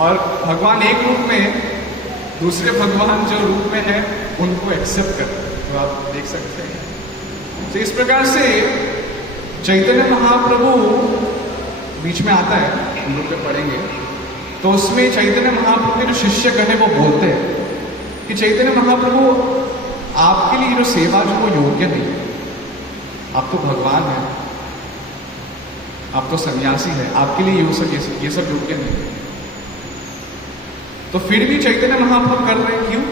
और भगवान एक रूप में, दूसरे भगवान जो रूप में है उनको एक्सेप्ट कर, तो आप देख सकते हैं। तो इस प्रकार से चैतन्य महाप्रभु बीच में आता है, हम लोग पे पढ़ेंगे, तो उसमें चैतन्य महाप्रभु के जो शिष्य गण है वो बोलते हैं कि चैतन्य महाप्रभु आपके लिए जो सेवा जो वो योग्य नहीं है, आप तो भगवान हैं, आप तो सन्यासी हैं, आपके लिए ये सब योग्य नहीं है। तो फिर भी चैतन्य महाप्रभु कर रहे हैं, क्यों?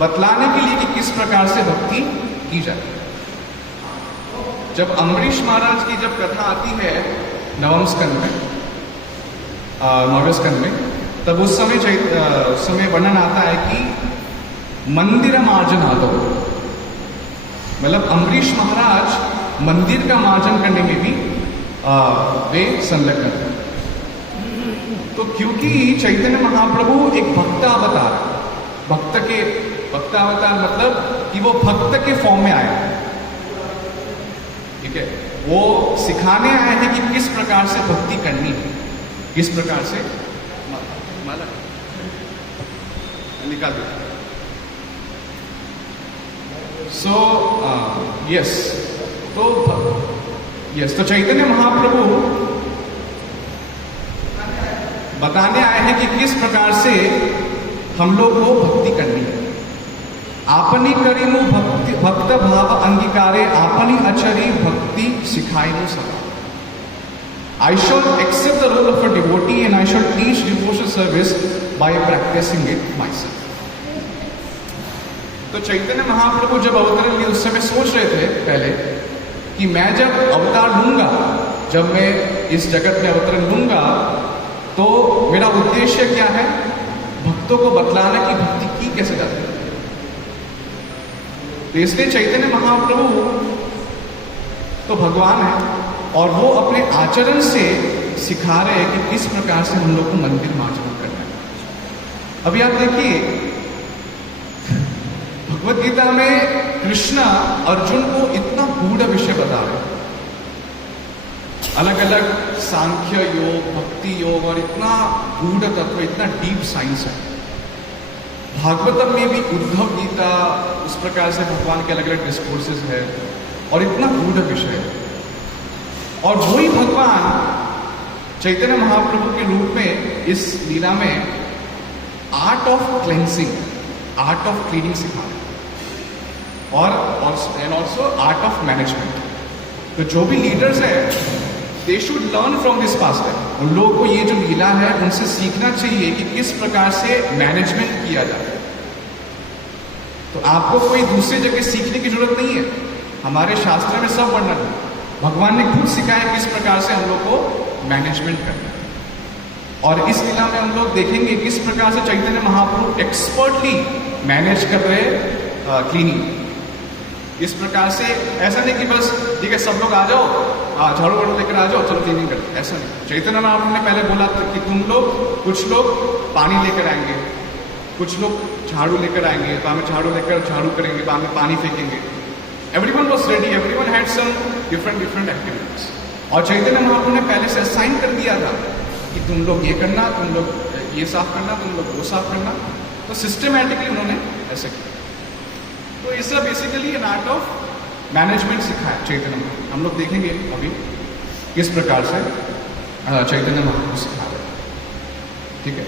बतलाने के लिए कि किस प्रकार से भक्ति की जाती है। जब अम्बरीश महाराज की जब कथा आती है नवम स्कंद में, नौवें स्कंद में, तब उस समय वर्णन आता है कि मंदिर मार्जन आदो, मतलब अम्बरीश महाराज मंदिर का मार्जन करने में भी वे संलग्न थे। तो क्योंकि चैतन्य महाप्रभु एक भक्त अवतार, भक्त अवतार मतलब कि वो भक्त के फॉर्म में आया, ठीक है, वो सिखाने आए हैं कि किस प्रकार से भक्ति करनी है, किस प्रकार से माला निकाल दो। सो यस, तो चैतन्य महाप्रभु बताने आए हैं कि किस प्रकार से हम लोग को भक्ति करनी है। आपनी करीनु भक्त भाव अंगीकारे, आपनी अचरी भक्ति सिखाइनु सदा। I shall accept the role of a devotee and I shall teach devotional service by practicing it myself. तो चैतन्य महाप्रभु जब अवतरण लिए उस समय सोच रहे थे पहले कि मैं जब अवतार लूंगा, जब मैं इस जगत में अवतरण लूंगा, तो मेरा उद्देश्य क्या है? भक्तों को बतलाना कि भक्ति की कैसे जाती है। तो इसलिए चैतन्य महाप्रभु तो भगवान है और वो अपने आचरण से सिखा रहे हैं कि किस प्रकार से हम लोग को मंदिर मार्जन करना है। अभी आप देखिए भगवद गीता में कृष्ण अर्जुन को इतना गूढ़ विषय बता रहे हैं, अलग अलग सांख्य योग, भक्ति योग, और इतना गूढ़ तत्व, इतना डीप साइंस है। भागवतम में भी उद्धव गीता, उस प्रकार से भगवान के अलग अलग डिस्कोर्सेस है और इतना गूढ़ विषय है। और वही भगवान चैतन्य महाप्रभु के रूप में इस लीला में art of cleansing, art of cleaning सिखा रहे हैं, और and also art of management. तो जो भी लीडर्स हैं they should learn from this past. उन लोगों को ये जो लीला है उनसे सीखना चाहिए कि किस प्रकार से मैनेजमेंट किया जाए। तो आपको कोई दूसरी जगह सीखने की जरूरत नहीं है, हमारे शास्त्र में सब वर्णन है। भगवान ने खुद सिखाया किस प्रकार से हम लोग को मैनेजमेंट करना है। और इस लीला में हम लोग देखेंगे किस प्रकार से चैतन्य महाप्रभु एक्सपर्टली मैनेज कर रहे क्लीनिंग। इस प्रकार से ऐसा नहीं कि बस ठीक है सब लोग आ जाओ, झाड़ू वाड़ू लेकर आ जाओ, चलो क्लीनिंग करते, ऐसा नहीं। चैतन्य महाप्रभु ने पहले बोला था कि तुम लोग, कुछ लोग पानी लेकर आएंगे, कुछ लोग झाड़ू लेकर आएंगे, तो हमें झाड़ू लेकर झाड़ू करेंगे, तो हमें पानी फेंकेंगे। Everyone was ready, everyone had some different activities. और चैतन्य महाप्रभु ने पहले से असाइन कर दिया था कि तुम लोग ये करना, तुम लोग ये साफ करना, तुम लोग वो साफ करना। तो सिस्टमैटिकली उन्होंने ऐसे किया। तो ये सब basically an art of management सिखाया चैतन्य महाप्रभु। हम लोग देखेंगे अभी किस प्रकार से चैतन्य महाप्रभु सिखा रहे हैं, ठीक है।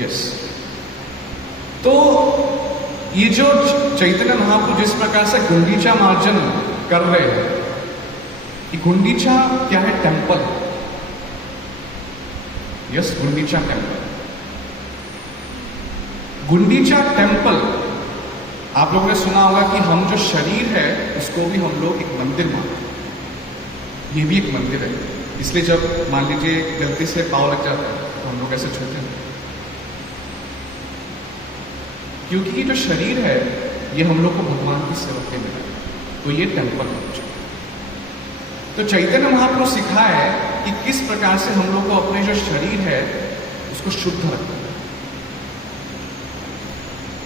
यस, तो ये जो चैतन्य महाप्रभु जिस प्रकार से गुंडीचा मार्जन कर रहे हैं, ये गुंडीचा क्या है? Temple. Yes, Gundicha temple. Gundicha temple, आप लोगों ने सुना होगा कि हम जो शरीर है उसको भी हम लोग एक मंदिर मानते हैं। ये भी एक मंदिर है। इसलिए जब मान लीजिए गलती से पाँव लग जाता है तो हम लोग ऐसे छूते हैं, क्योंकि ये जो शरीर है ये हम लोग को भगवान की सेवा के मिला है, तो ये टेम्पल हो जाए। तो चैतन्य महाप्रभु सिखाया है कि किस प्रकार से हम लोग को अपने जो शरीर है उसको शुद्ध रखना है।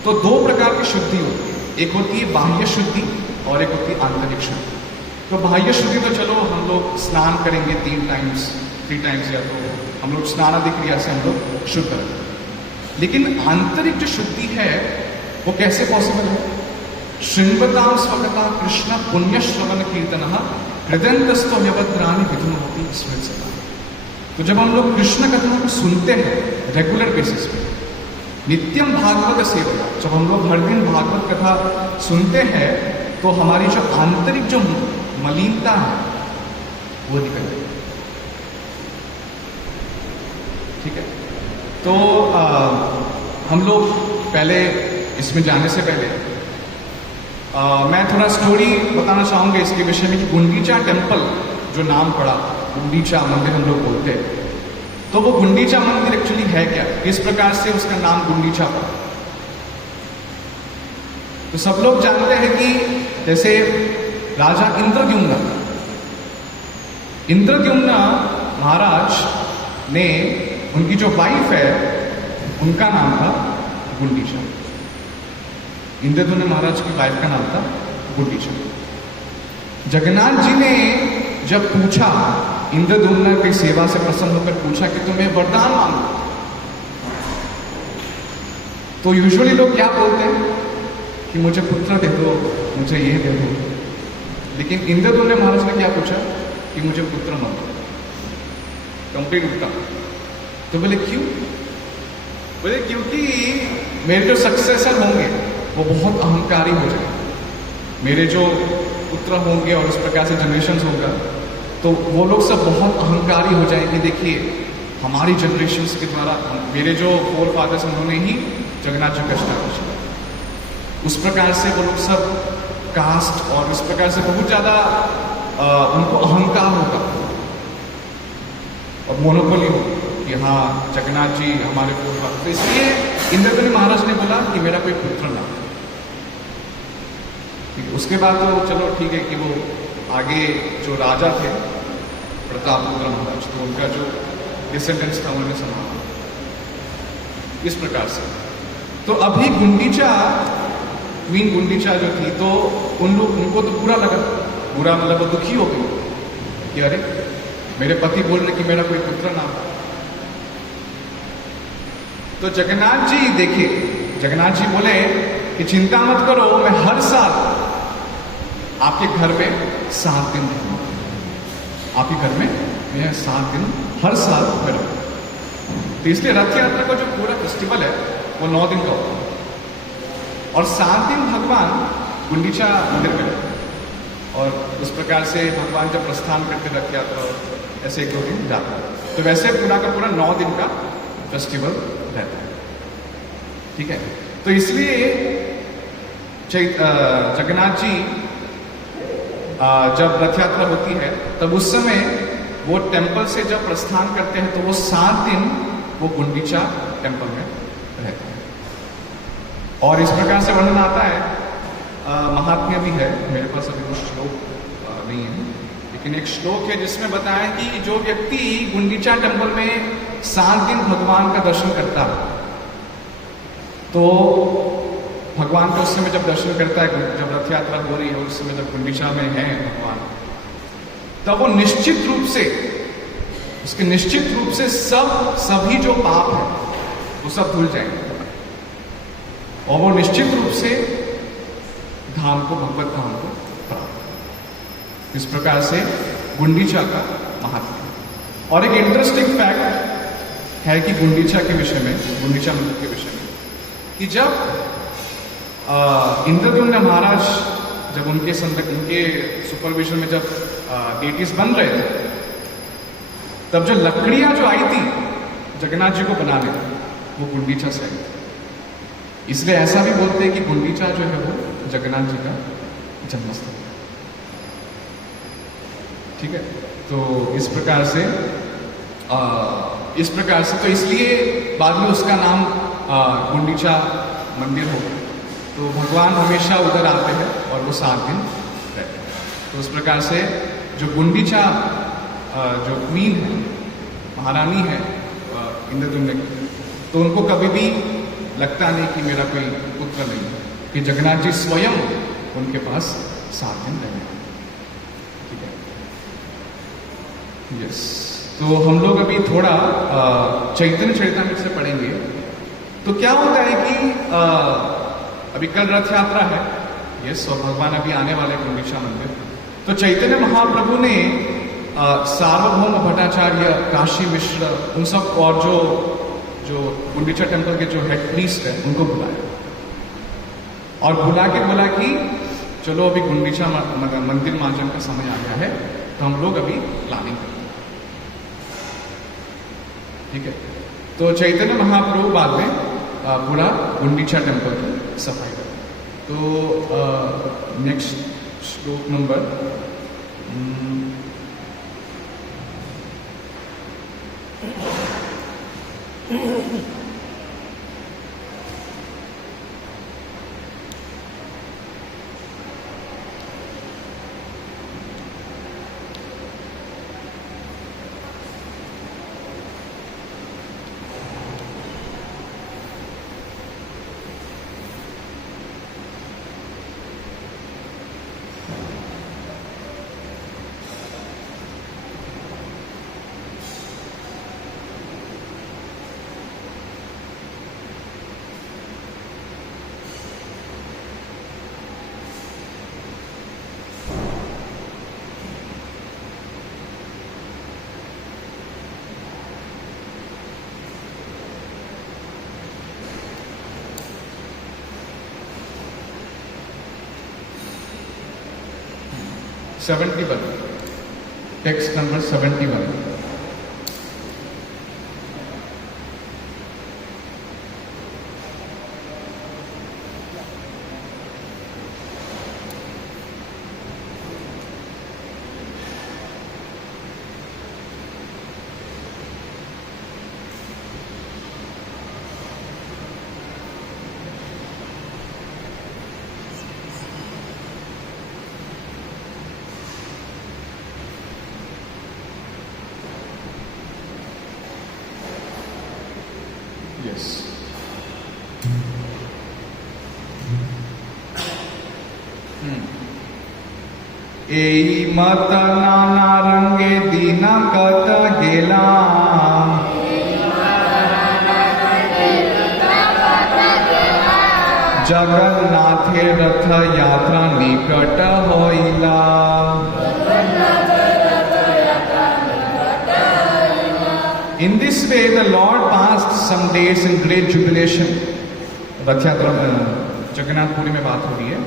तो दो प्रकार की शुद्धि होती है, एक होती है बाह्य शुद्धि और एक होती है आंतरिक शुद्धि। तो बाह्य शुद्धि तो चलो हम लोग स्नान करेंगे 3 टाइम्स, 3 टाइम्स, या तो हम लोग स्नान आदि क्रिया से हम लोग शुद्ध रहते हैं। लेकिन आंतरिक जो शुद्धि है वो कैसे पॉसिबल है? शृण्वतां स्वगता कृष्ण पुण्य श्रवण कीर्तन हृदयन्तस्तो ह्यवद्राणि विधुनोति स्मृत सदा। तो जब हम लोग कृष्ण कथा को सुनते हैं रेगुलर बेसिस पे, नित्यम भागवत सेवा, जब हम लोग हर दिन भागवत कथा सुनते हैं तो हमारी जो आंतरिक जो मलिनता है वो निकल जाएगी। ठीक है, तो हम लोग पहले इसमें जाने से पहले मैं थोड़ा स्टोरी बताना चाहूंगा इसके विषय में कि गुंडीचा टेम्पल जो नाम पड़ा, गुंडीचा मंदिर हम लोग बोलते हैं, तो वो गुंडीचा मंदिर एक्चुअली है क्या, किस प्रकार से उसका नाम गुंडीचा पड़ा। तो सब लोग जानते हैं कि जैसे राजा इंद्रद्युम्न महाराज ने, उनकी जो वाइफ है उनका नाम था गुंडीचा। इंद्रद्युम्न महाराज की वाइफ का नाम था गुंडीचा। जगन्नाथ जी ने जब पूछा, इंद्रद्युम्न की सेवा से प्रसन्न होकर पूछा कि तुम्हें वरदान मांगो, तो यूजुअली लोग क्या बोलते हैं कि मुझे पुत्र दे दो, मुझे ये दे दो। लेकिन इंद्रद्युम्न महाराज ने क्या पूछा कि मुझे पुत्र मत दो। कंप्लीट उल्टा। तो बोले क्यों? बोले क्योंकि मेरे जो सक्सेसर होंगे वो बहुत अहंकारी हो जाएंगे, मेरे जो पुत्र होंगे और इस प्रकार से जनरेशन होगा तो वो लोग सब बहुत अहंकारी हो जाएंगे। देखिए हमारी जनरेशन के द्वारा मेरे जो फोर फादर्स उन्होंने ही जगन्नाथ जी का स्टार्ट किया, उस प्रकार से वो लोग सब कास्ट और इस प्रकार से बहुत ज्यादा उनको अहंकार होगा और मोनोपोली हो कि हाँ जगन्नाथ जी हमारे फोर फादर। तो इसलिए इंद्रद्युम्न महाराज ने बोला कि मेरा कोई पुत्र ना। उसके बाद तो चलो ठीक है कि वो आगे जो राजा थे प्रतापरुद्र महाराज, तो उनका जो डिसेंडेंट्स था उन्होंने संभाला इस प्रकार से। तो अभी गुंडीचा, क्वीन गुंडीचा जो थी, तो उनको तो बुरा लगा, बुरा मतलब वो दुखी हो गई कि अरे मेरे पति बोल रहे कि मेरा कोई पुत्र ना। तो जगन्नाथ जी देखे, जगन्नाथ जी बोले कि चिंता मत करो, मैं हर साल आपके घर में 7 दिन रहूंगा, आपके घर में मैं 7 दिन हर साल रहूंगा। तो इसलिए रथ यात्रा का जो पूरा फेस्टिवल है वो 9 दिन का होता है और 7 दिन भगवान गुंडीचा मंदिर में रहते हैं और उस प्रकार से भगवान जब प्रस्थान करते रथ यात्रा ऐसे 1-2 दिन जाता है। तो वैसे पूरा का पूरा 9 दिन का फेस्टिवल रहता है। ठीक है, तो इसलिए जगन्नाथ जी जब रथ यात्रा होती है तब उस समय वो टेंपल से जब प्रस्थान करते हैं तो वो 7 दिन वो गुंडीचा टेंपल में रहते हैं। और इस प्रकार से वर्णन आता है, महात्म्य भी है, मेरे पास अभी कुछ श्लोक नहीं है, लेकिन एक श्लोक है जिसमें बताया कि जो व्यक्ति गुंडीचा टेंपल में 7 दिन भगवान का दर्शन करता है तो भगवान को उस समय जब दर्शन करता है, जब रथ यात्रा हो रही है उस समय जब गुंडीचा में है भगवान, तब वो निश्चित रूप से, उसके निश्चित रूप से सभी जो पाप है वो सब धुल जाएंगे और वो निश्चित रूप से धाम को, भगवत धाम को प्राप्त। इस प्रकार से गुंडीचा का महात्म्य। और एक इंटरेस्टिंग फैक्ट है कि गुंडीचा के विषय में, गुंडीचा मंदिर के विषय में, कि जब इंद्रद्युम्न महाराज जब उनके सुपरविजन में जब डेटीज बन रहे थे तब जो लकड़ियां जो आई थी जगन्नाथ जी को बनाने, वो गुंडीचा से आई थी। इसलिए ऐसा भी बोलते हैं कि गुंडीचा जो है वो जगन्नाथ जी का जन्मस्थल है। ठीक है, तो इस प्रकार से तो इसलिए बाद में उसका नाम गुंडीचा मंदिर हो। तो भगवान हमेशा उधर आते हैं और वो 7 दिन रहते हैं। तो उस प्रकार से जो गुंडीचा जो क्वीन है, महारानी है इंद्रद्युम्न की, तो उनको कभी भी लगता नहीं कि मेरा कोई पुत्र नहीं है, कि जगन्नाथ जी स्वयं उनके पास 7 दिन रहेंगे। ठीक है, यस। तो हम लोग अभी थोड़ा चैतन्य चरितामृत से पढ़ेंगे। तो क्या होता है कि अभी कल रथ यात्रा है, यस, और भगवान अभी आने वाले गुंडीचा मंदिर। तो चैतन्य महाप्रभु ने सार्वभौम भट्टाचार्य, काशी मिश्र, उन सब और जो गुंडीचा टेम्पल के जो हेड प्रीस्ट है उनको बुलाया और बुला के बोला कि चलो अभी गुंडीचा मंदिर मार्जन का समय आ गया है, तो हम लोग अभी प्लानिंग करते हैं, ठीक है। तो चैतन्य महाप्रभु बाद में पूरा गुंडीचा टेम्पल की सफाई करते। तो नेक्स्ट श्लोक नंबर 71, टेक्स्ट नंबर 71। यस, एई मत नाना रंगे दीना कत गेला, जगन्नाथे रथ यात्रा निकट होइला। In this way, the Lord passed some days in great jubilation. रथ यात्रा जगन्नाथपुरी में बात हो रही है।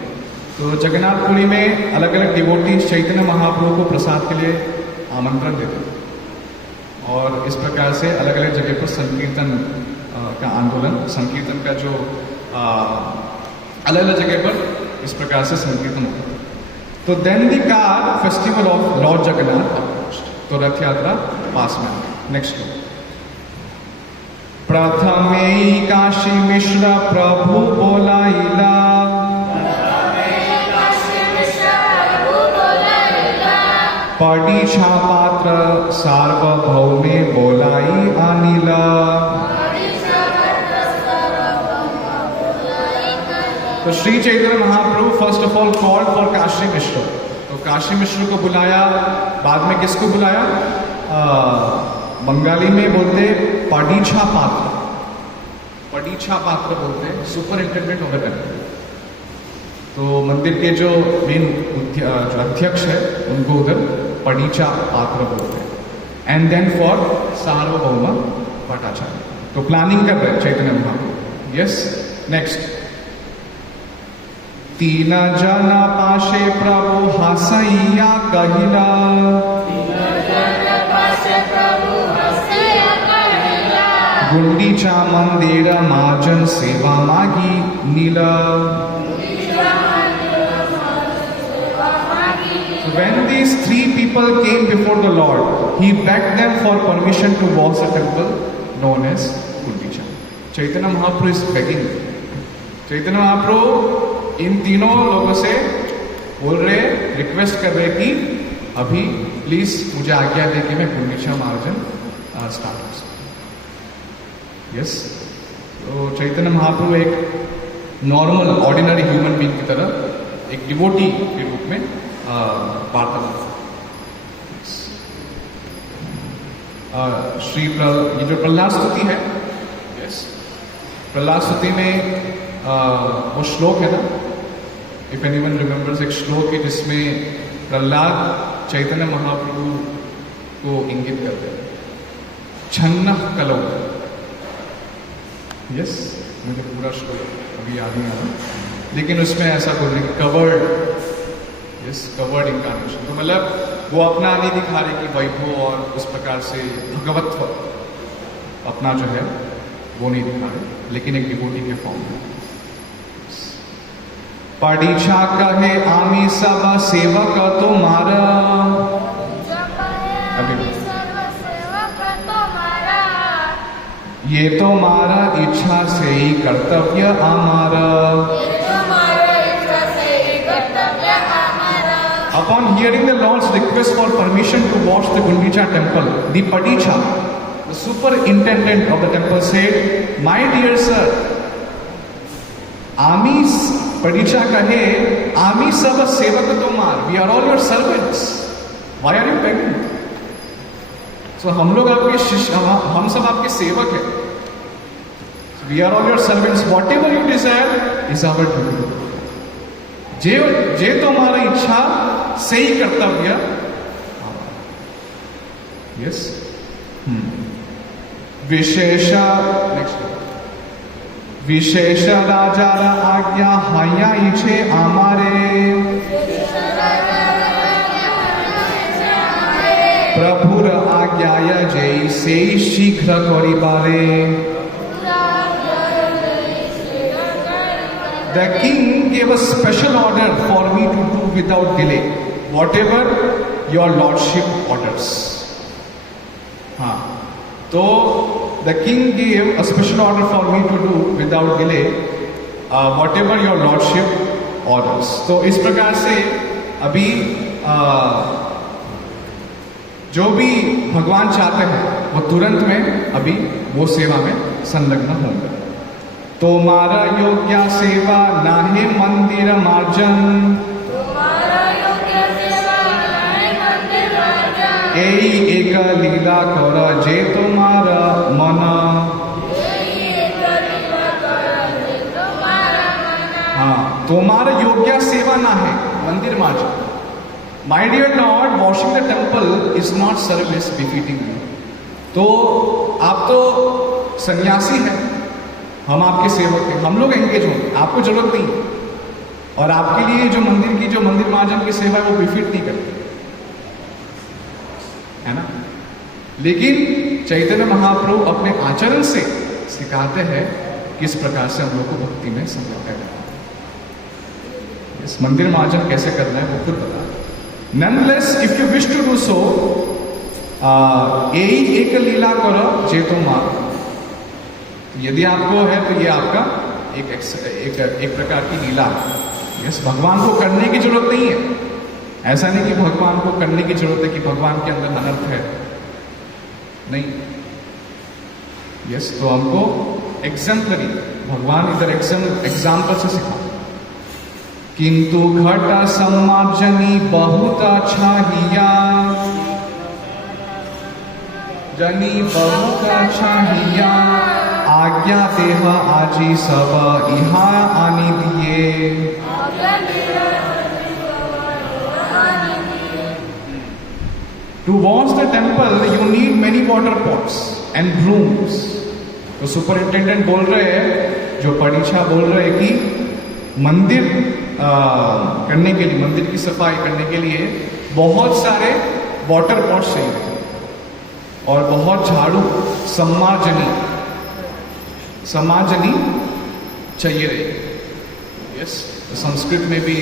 तो जगन्नाथपुरी में अलग अलग डिवोटीज चैतन्य महाप्रभु को प्रसाद के लिए आमंत्रण देते थे और इस प्रकार से अलग अलग जगह पर संकीर्तन का आंदोलन, संकीर्तन का जो अलग अलग जगह पर इस प्रकार से संकीर्तन होता था। तो then the car festival of lord Jagannath approached, तो रथ यात्रा पास में। नेक्स्ट, प्रथमे काशी मिश्र प्रभु बोलाइला, पड़ीछा पात्र सार्वभौमे बोलाई आनिला। तो Shri Chaitanya Mahaprabhu first of all called for Kashi Mishra, तो काशी मिश्र को बुलाया। बाद में किसको बुलाया? बंगाली में बोलते पड़ीछा पात्र, पड़ीछा पात्र बोलते हैं, सुपरिंटेंडेंट ऑफ द टेम्पल। तो मंदिर के जो मेन जो अध्यक्ष है उनको उधर पड़ीछा पात्र बोलते हैं। एंड देन फॉर सार्वभौम भट्टाचार्य, तो प्लानिंग कर रहे हैं चैतन्य महाप्रभु। यस, नेक्स्ट, तीन जन पाशे प्रभु हसैया कहिला, गुंडीचा मंदिर माजन सेवा मागी नीला। When these three people came before the Lord, He begged them for permission to wash a temple known as Gundicha. Chaitanya Mahaprabhu is begging. Chaitanya Mahaprabhu इन तीनों लोगों से बोल रहे, रिक्वेस्ट कर रहे कि अभी प्लीज मुझे आज्ञा दे कि मैं गुंडीचा मार्जन स्टार्ट कर सकूं। यस, तो चैतन्य महाप्रभु एक नॉर्मल ऑर्डिनरी ह्यूमन बीइंग की तरह एक डिवोटी के रूप में वार्तालाप। ये जो प्रहलाद स्तुति है, यस, प्रहलाद स्तुति में वो श्लोक है ना, इफ एनीवन रिमेंबर्स, एक श्लोक है जिसमें प्रहलाद चैतन्य महाप्रभु को इंगित करते हैं, छन्न कलो। यस, मुझे पूरा श्लोक अभी याद नहीं आ रहा, लेकिन उसमें ऐसा बोल रहे कवर्ड, यस, कवर्ड इंकारनेशन। तो मतलब वो अपना नहीं दिखा रहे कि वैभव और उस प्रकार से भगवत्व अपना जो है वो नहीं दिखा रहे, लेकिन एक डिवोटी के फॉर्म में। परीक्षा कहे आमी सब सेवक तुम्हारा, ये तो मारा इच्छा से ही कर्तव्य हमारा। Upon hearing the Lord's request for permission to wash the Gundicha temple, the Padicha, the superintendent of the temple, said, "My dear sir, आमी Padicha कहे, आमी सब सेवक तुम्हार, we are all your servants. Why are you begging?" So हम लोग आपके शिष्य, हम सब आपके सेवक हैं. We are all your servants. Whatever you desire is our duty. जे तुम्हारा इच्छा से ही कर्तव्य. Yes. विशेष राजार आज्ञा हया इच्छे आमारे, प्रभुर आज्ञाय जय से शीघ्र करिबारे. The king gave a special order for me to do without delay, whatever your lordship orders. हाँ, तो the king gave a special order for me to do without delay, whatever your lordship orders. तो इस प्रकार से अभी जो भी भगवान चाहते हैं वो तुरंत में अभी वो सेवा में संलग्न होंगे. तुम्हारा योग्य सेवा नाहे मंदिर मार्जन, यही एक लीला कर जे तुम्हारा मन. हाँ, तुम्हारा योग्य सेवा ना है मंदिर मार्जन. My dear Lord, washing the temple is not service befitting you. तो आप तो सन्यासी हैं, हम आपके सेवक हैं, हम लोग एंगेज होंगे, आपको जरूरत नहीं. और आपके लिए जो मंदिर मार्जन की सेवा है वो बिफिट नहीं करती है ना. लेकिन चैतन्य महाप्रभु अपने आचरण से सिखाते हैं किस प्रकार से हम लोग को भक्ति में संलग्न करना है. इस मंदिर मार्जन कैसे करना है वो खुद बता. Nonetheless, if you wish to do so, यही एक लीला करो जे तुम्हारा. यदि आपको है तो ये आपका एक प्रकार की लीला है. यस, भगवान को करने की जरूरत नहीं है. ऐसा नहीं कि भगवान को करने की जरूरत है कि भगवान के अंदर अनर्थ है, नहीं. यस, तो हमको एग्जाम्पलरी भगवान इधर एग्जाम्पल से सिखा. किंतु घट सम्मार्जनी बहुत अच्छा हिया, जनी बहुत अच्छा हिया, आज्ञा देह आजी सब इहा आनी दिए. To wash the temple you need many water pots and brooms. तो सुपरिंटेंडेंट बोल रहे हैं, जो परीक्षा बोल रहे हैं कि मंदिर करने के लिए, मंदिर की सफाई करने के लिए बहुत सारे वाटर पॉट्स चाहिए और बहुत झाड़ू समाजनी चाहिए रहे. यस, संस्कृत में भी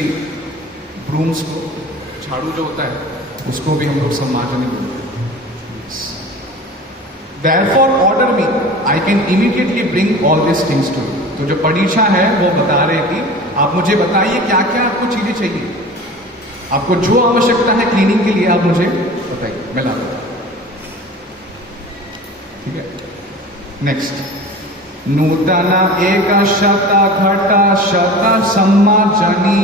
ब्रूम्स को, झाड़ू जो होता है उसको भी हम लोग समाजनी बोलते हैं. Therefore order me, I can immediately bring all these things to you. तो जो परीक्षा है वो बता रहे कि आप मुझे बताइए क्या क्या आपको चीजें चाहिए, आपको जो आवश्यकता है क्लीनिंग के लिए आप मुझे बताइए, मैं ला दूंगा. ठीक है. नेक्स्ट, नूतन एक शत घट शत सम्माजनी,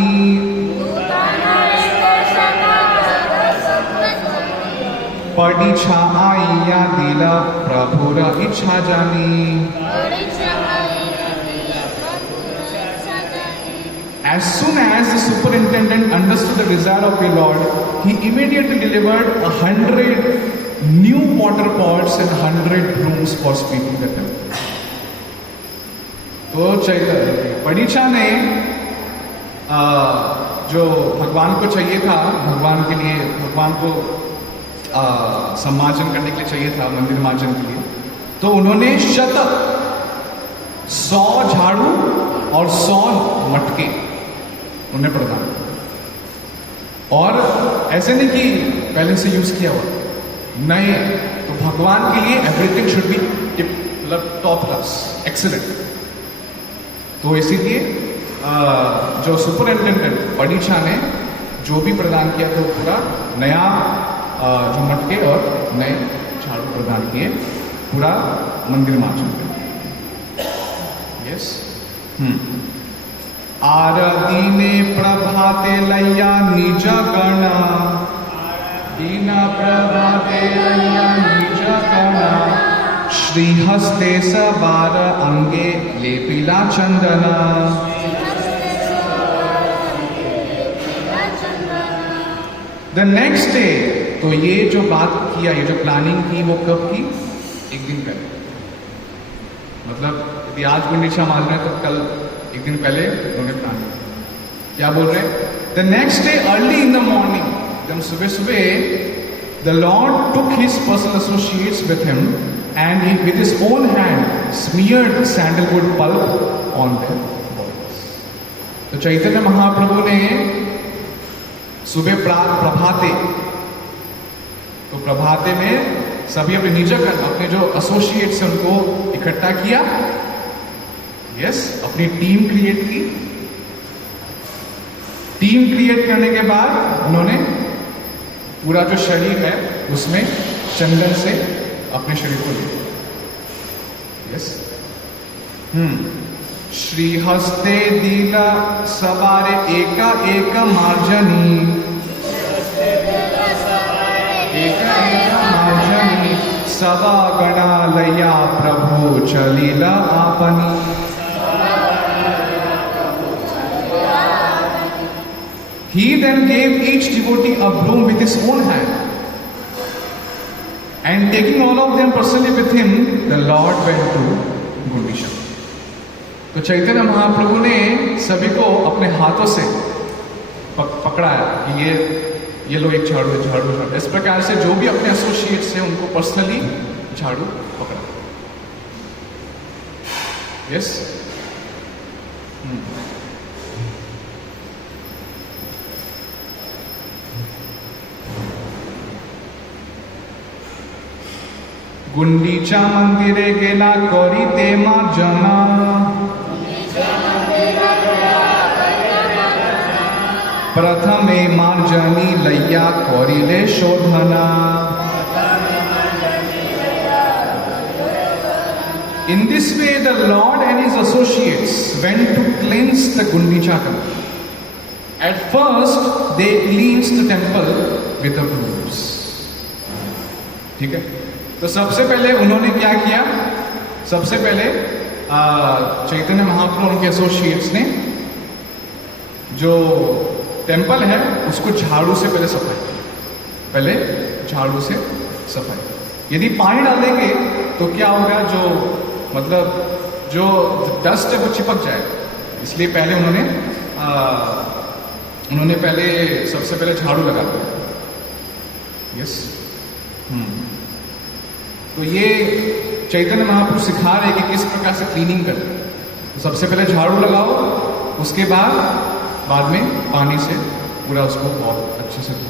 परीक्षा आइया दिला प्रभुर इच्छा जानी. As soon as the superintendent understood the desire of the Lord, he immediately delivered 100 new water pots and 100 brooms for sweeping the temple. तो परीक्षा ने जो भगवान को चाहिए था, भगवान के लिए, भगवान को सम्मार्जन करने के लिए चाहिए था, मंदिर मार्जन के लिए, तो उन्होंने 100 झाड़ू और 100 मटके उन्हें प्रदान किया. और ऐसे नहीं कि पहले से यूज किया हुआ, नए. तो भगवान के लिए एवरीथिंग शुड बी मतलब टॉप क्लास, एक्सीलेंट. तो इसीलिए जो सुपरिटेंडेंट परीक्षा ने जो भी प्रदान किया तो पूरा नया जो मटके और नए झाड़ू प्रदान किए पूरा मंदिर मार्जन में. यस. आरदीने प्रभाते लैया निज गण, दीन प्रभाते लैया निज गण, श्रीहस्ते सवार अंगे लेपिला चंदना. द नेक्स्ट डे, तो ये जो बात किया, ये जो प्लानिंग की, वो कब की? एक दिन पहले. मतलब यदि आज गुंडीचा मार रहे हैं तो कल एक दिन पहले उन्होंने प्लान किया. क्या बोल रहे हैं? The next day early in the morning, एकदम सुबह सुबह, the Lord took his personal associates with him and he with his own hand smeared sandalwood pulp on their bodies. तो चैतन्य महाप्रभु ने सुबह प्रभाते, तो प्रभाते में सभी अपने निजगण, अपने जो एसोसिएट्स हैं उनको इकट्ठा किया. यस, अपनी टीम क्रिएट की. टीम क्रिएट करने के बाद उन्होंने पूरा जो शरीर है उसमें चंदन से अपने शरीर को ले. यस. श्रीहस्ते दीला सवारे एका एक मार्जनी, एका एक मार्जनी, सवा गणालया प्रभु चलीला आपनी. He then gave each devotee a broom with his own hand. And taking all of them personally with him, the Lord went to Gundisha. तो चैतन्य महाप्रभु ने सभी को अपने हाथों से पकड़ाया कि ये लो एक झाड़ू, झाड़ू. इस प्रकार से जो भी अपने एसोसिएट्स हैं उनको पर्सनली झाड़ू पकड़ा. यस. गुंडीचा मंदिरे गेला करिते मार्जना, प्रथमे मार्जनी लैया करिले शोधना. In this way the Lord and his associates went to cleanse the Gundicha temple. At first they cleansed the temple with the brooms. ठीक है. तो सबसे पहले उन्होंने क्या किया? सबसे पहले चैतन्य महाप्रभु उनके एसोसिएट्स ने जो टेंपल है उसको झाड़ू से पहले सफाई की. पहले झाड़ू से सफाई. यदि पानी डालेंगे तो क्या होगा? जो मतलब जो डस्ट है वो चिपक जाएगा. इसलिए पहले उन्होंने पहले सबसे पहले झाड़ू लगा दिया. यस. तो ये चैतन्य महाप्रभु सिखा रहे हैं कि किस प्रकार से क्लीनिंग करें. तो सबसे पहले झाड़ू लगाओ, उसके बाद में पानी से पूरा उसको बहुत अच्छे से धो.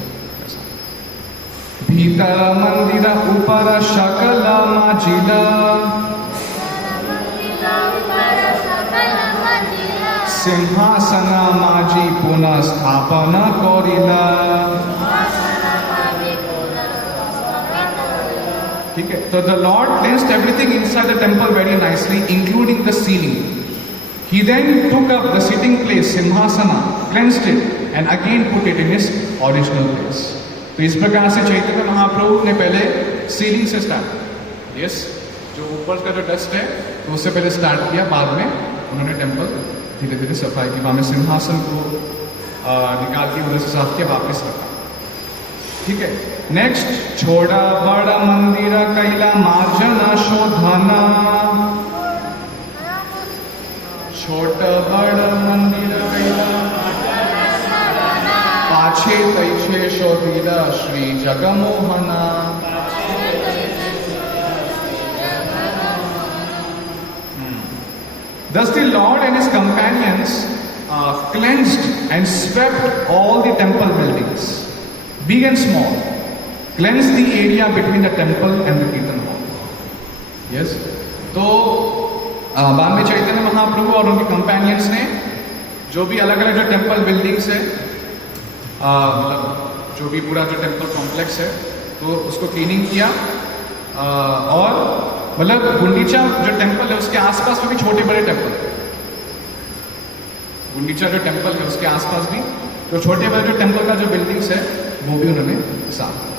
भीतर मंदिर ऊपर शकल माजिला, सिंहासन माजी पुनः स्थापना करिला. ठीक है. तो the Lord cleansed everything inside the temple very nicely, including the ceiling. He then took up the sitting place, Simhasana, cleansed it, and again put it in its original place. तो इस प्रकार से चैतन्य महाप्रभु ने पहले सीलिंग से start, yes, जो ऊपर का जो डस्ट है तो उससे पहले स्टार्ट किया, बाद में उन्होंने टेम्पल धीरे धीरे सफाई की, वहां में सिंहासन को निकाल के उधर से साफ किया, वापिस रखा। ठीक है, नेक्स्ट, छोड़ा बड़ा मंदिर कैला मार्जना शोधना, छोटा बड़ा मंदिर कैला पाछे तैछे शोधिला Shri jagamohana. Thus the Lord and his companions cleansed and swept all the temple buildings, big and small, cleansed the area between the temple and the Kirtan hall. Yes? तो बाद में चैतन्य महाप्रभु और उनके कंपेनियंस ने जो भी अलग अलग जो टेम्पल बिल्डिंग्स है, मतलब जो भी पूरा जो टेम्पल कॉम्प्लेक्स है, तो उसको क्लीनिंग किया, और मतलब गुंडीचा जो टेम्पल है उसके आसपास में भी छोटे बड़े टेम्पल, गुंडीचा जो टेम्पल है उसके आसपास भी तो छोटे बड़े जो टेम्पल का जो बिल्डिंग्स है वो भी उन्होंने साफ किया।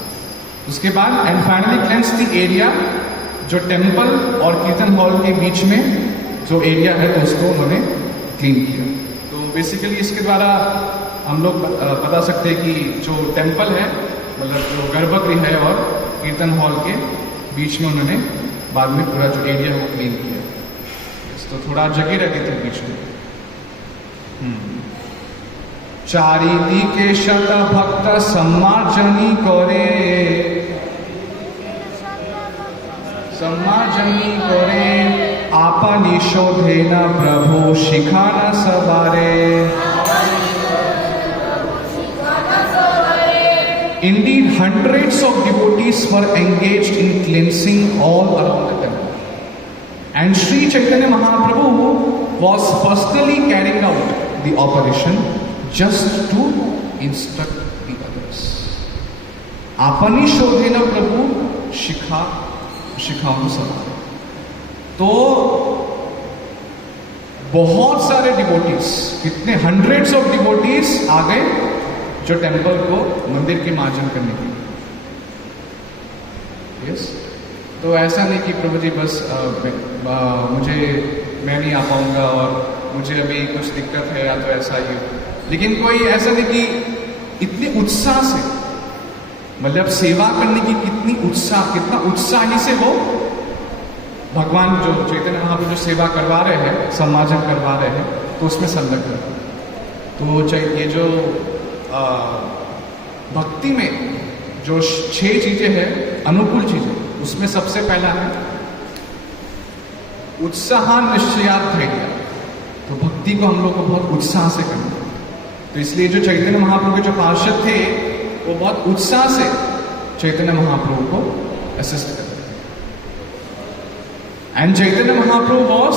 उसके बाद and finally cleanse the area, जो टेम्पल और कीर्तन हॉल के बीच में जो एरिया है तो उसको उन्होंने क्लीन किया। तो बेसिकली इसके द्वारा हम लोग बता सकते हैं कि जो टेम्पल है, मतलब जो गर्भगृह है और कीर्तन हॉल के बीच में उन्होंने बाद में पूरा जो एरिया है वो क्लीन किया, तो थोड़ा जगह रह गई थी बीच में। चारिदी के शत भक्त सम्मार्जनी करे, सम्मार्जनी करे आपनी शोधे न प्रभु शिखा न सवारे। Indeed, hundreds of devotees were engaged in cleansing all around the temple. And Sri Chaitanya Mahaprabhu was personally carrying out the operation just to instruct the others. Apani shodhena Prabhu शिखाओं सवार। तो बहुत सारे डिवोटीज, कितने hundreds of devotees आ गए जो temple को, मंदिर के मार्जन करने के लिए। यस, तो ऐसा नहीं कि प्रभु जी बस मुझे मैं नहीं आ पाऊंगा और मुझे अभी कुछ दिक्कत है या तो ऐसा ही, लेकिन कोई ऐसा नहीं कि इतने उत्साह से, मतलब सेवा करने की कितनी उत्साह, कितना उत्साही से वो भगवान जो चैतन्य महाप्रभु जो सेवा करवा रहे हैं, सम्मार्जन करवा रहे हैं, तो उसमें संलग्न है। तो ये जो भक्ति में जो 6 चीजें हैं, अनुकूल चीजें, उसमें सबसे पहला है उत्साह निश्चयात धैर्य। तो भक्ति को हम लोग को बहुत उत्साह से करना, तो इसलिए जो चैतन्य महाप्रभु के जो पार्षद थे वो बहुत उत्साह से चैतन्य महाप्रभु को असिस्ट करते थे। And Chaitanya Mahaprabhu was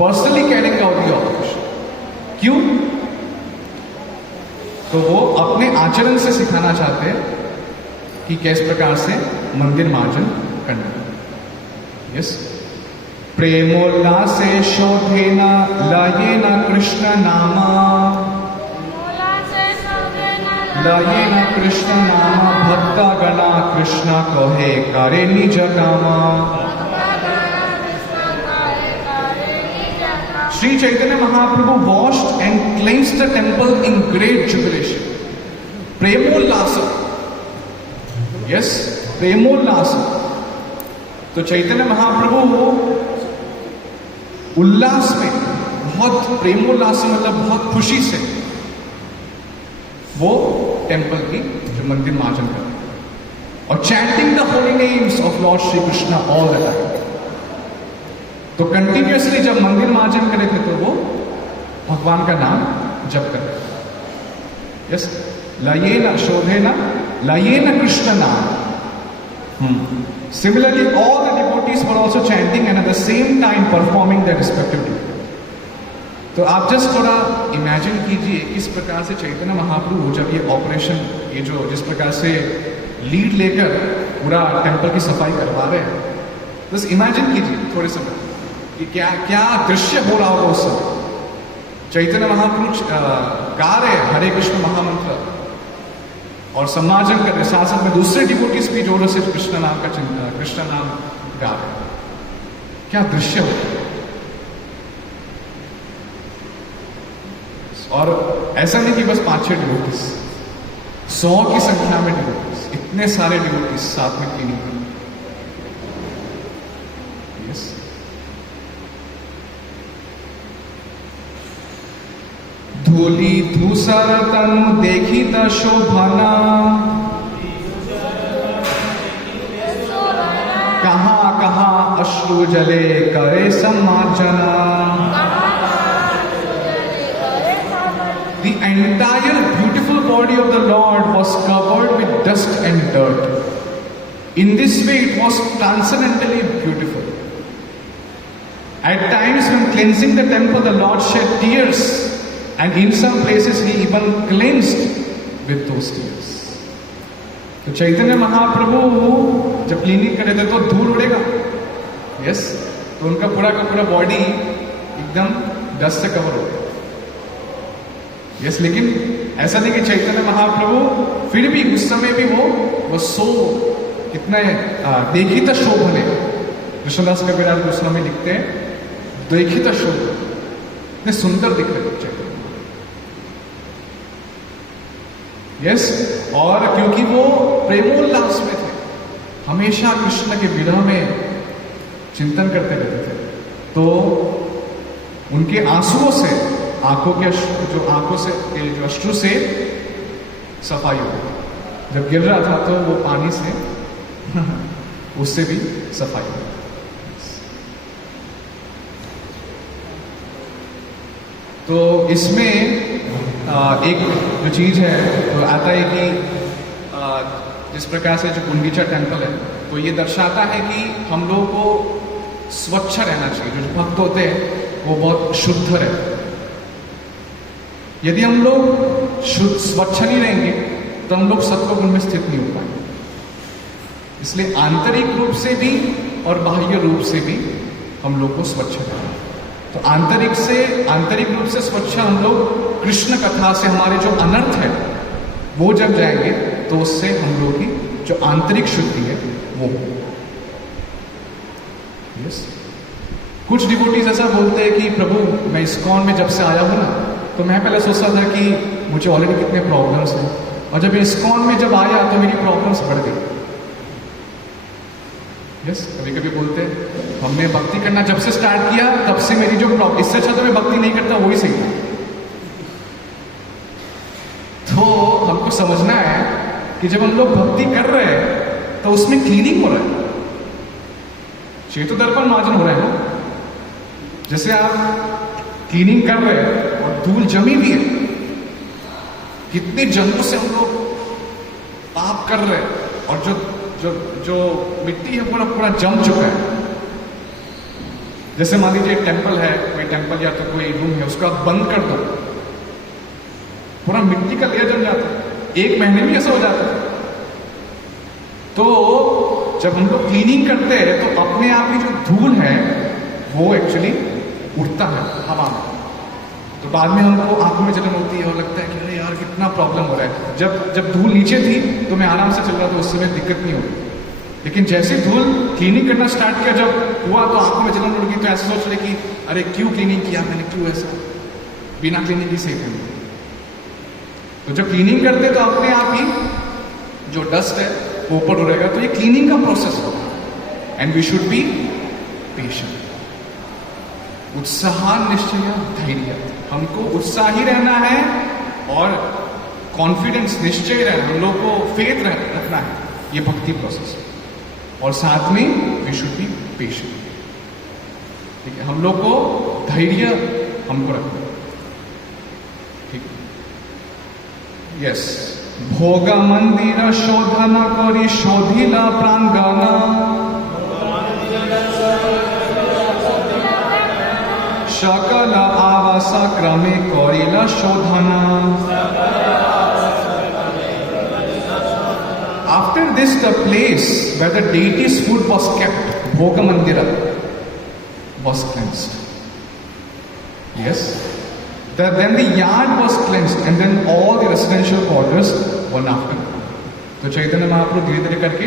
personally carrying out the operation. क्यों? तो वो अपने आचरण से सिखाना चाहते हैं कि किस प्रकार से मंदिर मार्जन करना। यस, प्रेमोल्लासे शोधेना लयेना कृष्ण नामा, लयेना कृष्ण नामा भक्ता गणा कृष्ण कहे करे निज कामा। Sri Chaitanya Mahaprabhu washed and cleansed the temple in great jubilation. Premollasa. Yes, Premollasa. तो चैतन्य महाप्रभु उल्लास में, बहुत प्रेमोल्लास मतलब बहुत खुशी से वो टेम्पल की जो मंदिर मार्जन कर रहे हैं और chanting the Holi names of Lord Shri Krishna all the time. तो कंटिन्यूअसली जब मंदिर मार्जन करे थे तो वो भगवान का नाम जप कर रहे थे। यस, लयेना शोधेना लयेना कृष्ण नाम। Similarly, all the devotees were also chanting and at the same time performing their respective duties. तो आप जस्ट थोड़ा इमेजिन कीजिए किस प्रकार से चैतन्य महाप्रभु जब ये ऑपरेशन, ये जो जिस प्रकार से लीड लेकर पूरा टेम्पल की सफाई करवा रहे हैं, बस इमेजिन कीजिए थोड़े समय कि क्या क्या दृश्य हो रहा होगा उस समय। चैतन्य महाप्रभु गा रहे हरे कृष्ण महामंत्र, और सम्मार्जन कर रहे, साथ साथ में दूसरे डिवोटीज भी जोरों से कृष्ण नाम का कृष्ण नाम गा रहे। क्या दृश्य होता है। और ऐसा नहीं कि बस 5-6 डिवोटीज, 100 की संख्या में डिवोटीज, इतने सारे डिवोटीज साथ में क्लीनिंग कर। यस, धूली धूसर तनु देखी त शोभना, कहाँ कहाँ अश्रु जले करे सम्मार्जना। The entire beautiful body of the Lord was covered with dust and dirt. In this way, it was transcendently beautiful. At times, when cleansing the temple, the Lord shed tears, and in some places, He even cleansed with those tears. तो चैतन्य महाप्रभु जब cleaning कर रहे थे तो धूल उड़ेगा, yes, तो उनका पूरा का पूरा बॉडी एकदम डस्ट से कवर हो गया। यस, लेकिन ऐसा नहीं कि चैतन्य महाप्रभु फिर भी उस समय भी वो सो कितने देखित शोभने, कृष्णदास कबीरदास गोस्वामी लिखते हैं देखित शोभ, इतने सुंदर दिख रहे थे चैतन्य। यस, और क्योंकि वो प्रेमोल्लास में थे, हमेशा कृष्ण के विरह में चिंतन करते रहते थे, तो उनके आंसुओं से, आंखों के जो आंखों से जो अश्रु से सफाई हो गई। जब गिर रहा था तो वो पानी से उससे भी सफाई हो गई। तो इसमें एक जो चीज है तो आता है कि जिस प्रकार से जो गुंडीचा टेम्पल है, तो ये दर्शाता है कि हम लोगों को स्वच्छ रहना चाहिए। जो भक्त होते हैं वो बहुत शुद्ध रहते हैं। यदि हम लोग स्वच्छ नहीं रहेंगे तो हम लोग सत्वगुण में स्थित नहीं हो पाएंगे। इसलिए आंतरिक रूप से भी और बाह्य रूप से भी हम लोग को स्वच्छ रहना। तो आंतरिक रूप से स्वच्छ हम लोग कृष्ण कथा से हमारे जो अनर्थ है वो जब जाएंगे तो उससे हम लोग की जो आंतरिक शुद्धि है वो। यस, कुछ डिवोटीज ऐसा बोलते हैं कि प्रभु मैं इस्कॉन में जब से आया हूं ना, तो मैं पहले सोचता था कि मुझे ऑलरेडी कितने प्रॉब्लम्स हैं, और जब इस्कॉन में जब आया तो मेरी प्रॉब्लम्स बढ़ गई। यस, कभी कभी बोलते हैं हमने भक्ति करना जब से स्टार्ट किया तब से मेरी जो प्रॉब्लम, इससे अच्छा तो मैं भक्ति नहीं करता, वही सही था। तो हमको समझना है कि जब हम लोग भक्ति कर रहे हैं तो उसमें क्लीनिंग हो रहा है, चेतु दर्पण मार्जन हो रहा है ना। जैसे आप क्लीनिंग कर रहे हैं और धूल जमी भी है, कितने जन्मों से हम लोग पाप कर रहे हैं और जो जो जो मिट्टी है पूरा पूरा जम चुका है। जैसे मान लीजिए टेम्पल है, कोई टेम्पल या तो कोई रूम है, उसको आप बंद कर दो, पूरा मिट्टी का लेयर जम जाता है। 1 महीने में ऐसा हो जाता है। तो जब हम लोग क्लीनिंग करते हैं तो अपने आप की जो धूल है वो एक्चुअली उड़ता है हवा में, तो बाद में हमको आंखों में जलन होती है और लगता है कि अरे यार कितना प्रॉब्लम हो रहा है। जब धूल नीचे थी तो मैं आराम से चल रहा था, उस समय दिक्कत नहीं होती। लेकिन जैसे धूल क्लीनिंग करना स्टार्ट किया जब हुआ तो आंखों में जलन उड़ गई, तो ऐसे सोच रहे कि अरे क्यों क्लीनिंग किया मैंने, क्यों ऐसा, बिना क्लीनिंग ही सही है। तो जब क्लीनिंग करते तो अपने आप ही जो डस्ट है वो ऊपर उड़ेगा। तो ये क्लीनिंग का प्रोसेस होगा and we should be patient. उत्साह निश्चय धैर्य, हमको उत्साही रहना है और कॉन्फिडेंस निश्चय रहना, हम लोग को फेथ रखना है, ये भक्ति प्रोसेस है। और साथ में वी शुड बी पेशेंट, ठीक है, हम लोग को धैर्य हमको रखना है, ठीक है। यस, भोग मंदिर शोधन करी शोधिला प्रांगण, सकल आवास क्रमे करिला शोधना। After this, the place where the deity's food was kept, Bhoga Mandira, was cleansed. Yes. Then the yard was cleansed, and then all the residential quarters one after another. तो चैतन्य महाप्रभु धीरे धीरे करके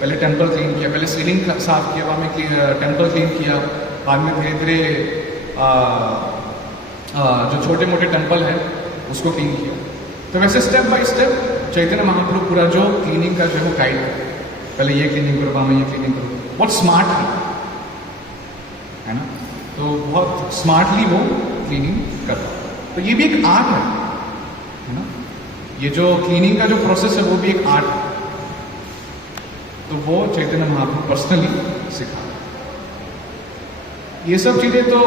पहले टेम्पल क्लीन किया, पहले ceiling साफ किया, बाद में टेम्पल क्लीन किया, बाद में धीरे धीरे जो छोटे मोटे टेम्पल है उसको क्लीन किया। तो वैसे step by step Chaitanya Mahaprabhu पूरा जो क्लीनिंग का जो है वो गाइड है, पहले ये क्लीनिंग करो, बाद में ये क्लीनिंग करो, बहुत स्मार्ट है ना। तो बहुत स्मार्टली वो क्लीनिंग करता है। तो ये भी एक आर्ट है ना, ये जो क्लीनिंग का जो प्रोसेस है वो भी एक आर्ट है। तो वो चैतन्य महाप्रभु पर्सनली सिखा। ये सब चीजें तो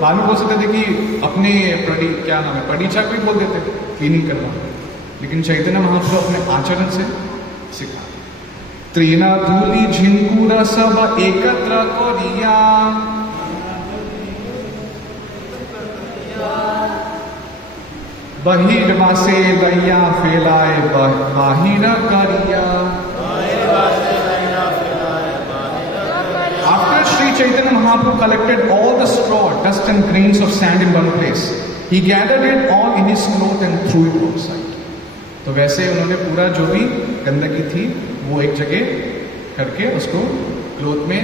बाद में बोल सकते थे कि अपने क्या नाम है परीक्षा को ही बोल देते क्लीनिंग करना, लेकिन चैतन्य महाप्रभु अपने आचरण से सिखा। त्रिना धूली झिंकुरा सब एकत्र कोरिया, बहिर्वासे दैया फैलाए बाहिर करिया। After Sri Chaitanya Mahaprabhu collected all the straw, dust and grains of sand in one place, he gathered it all in his cloth and threw it outside. तो वैसे उन्होंने पूरा जो भी गंदगी थी वो एक जगह करके उसको क्लोथ में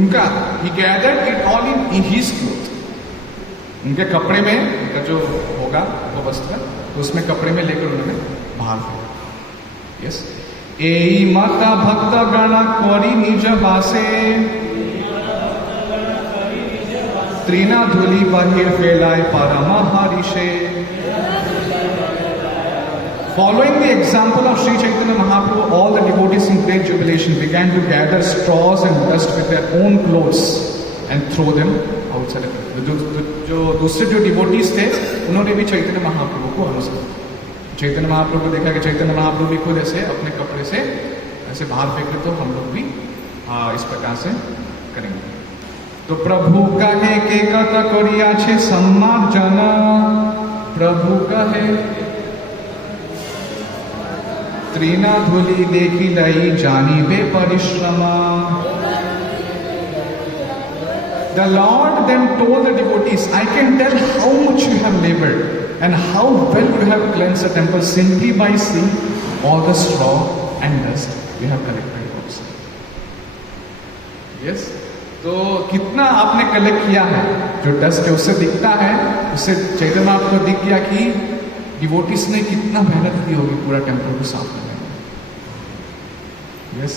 उनका he gathered it all in his cloth, उनके कपड़े में उनका जो होगा वो वस्त्र तो उसमें कपड़े में लेकर उन्होंने बाहर फेंका। यस, এই মাতা ভক্ত গণ করি নিজ বাসে, ত্রিনা ধুলি বাহির ফেলায় পরম হরিষে। Following the example of Sri Chaitanya Mahaprabhu, all the devotees in great jubilation began to gather straws and dust with their own clothes and throw them outside. जो दूसरे जो डिवोटीज थे उन्होंने भी चैतन्य महाप्रभु को अनुसरण, चैतन्य महाप्रभु को देखा कि चैतन्य महाप्रभु भी खुद ऐसे अपने कपड़े से ऐसे बाहर फेंके, तो हम लोग भी इस प्रकार से करेंगे। तो प्रभु कहे के कत करिया छे सम्मार्जन, प्रभु कहे त्रिना धूली देखी लई जानिबे परिश्रमा। The Lord then told the devotees, I can tell how much you have labored and how well you have cleansed the temple simply by seeing all the straw and dust you have collected outside. Yes? तो कितना आपने collect किया है, जो dust है उससे दिखता है, उससे चैतन्य आपको दिख गया कि डिवोटीज ने कितना मेहनत की होगी पूरा टेम्पल को साफ करने में। यस,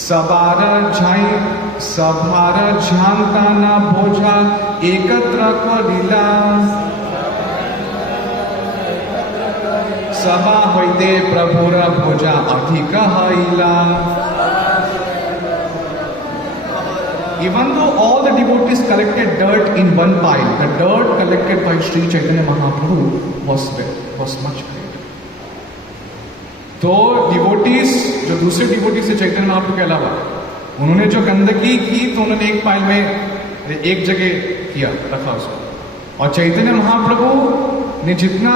सभार झांताना बोझा एकत्र करिला, सभा होइते प्रभुर बोझा अधिक हइला। Even though all the devotees collected dirt in one pile, the dirt collected by Sri Chaitanya Mahaprabhu was much greater. तो डिवोटीज जो दूसरे डिवोटीज थे चैतन्य महाप्रभु के अलावा, उन्होंने जो गंदगी की तो उन्होंने एक पाइल में एक जगह किया, रखा उसको, और चैतन्य महाप्रभु ने जितना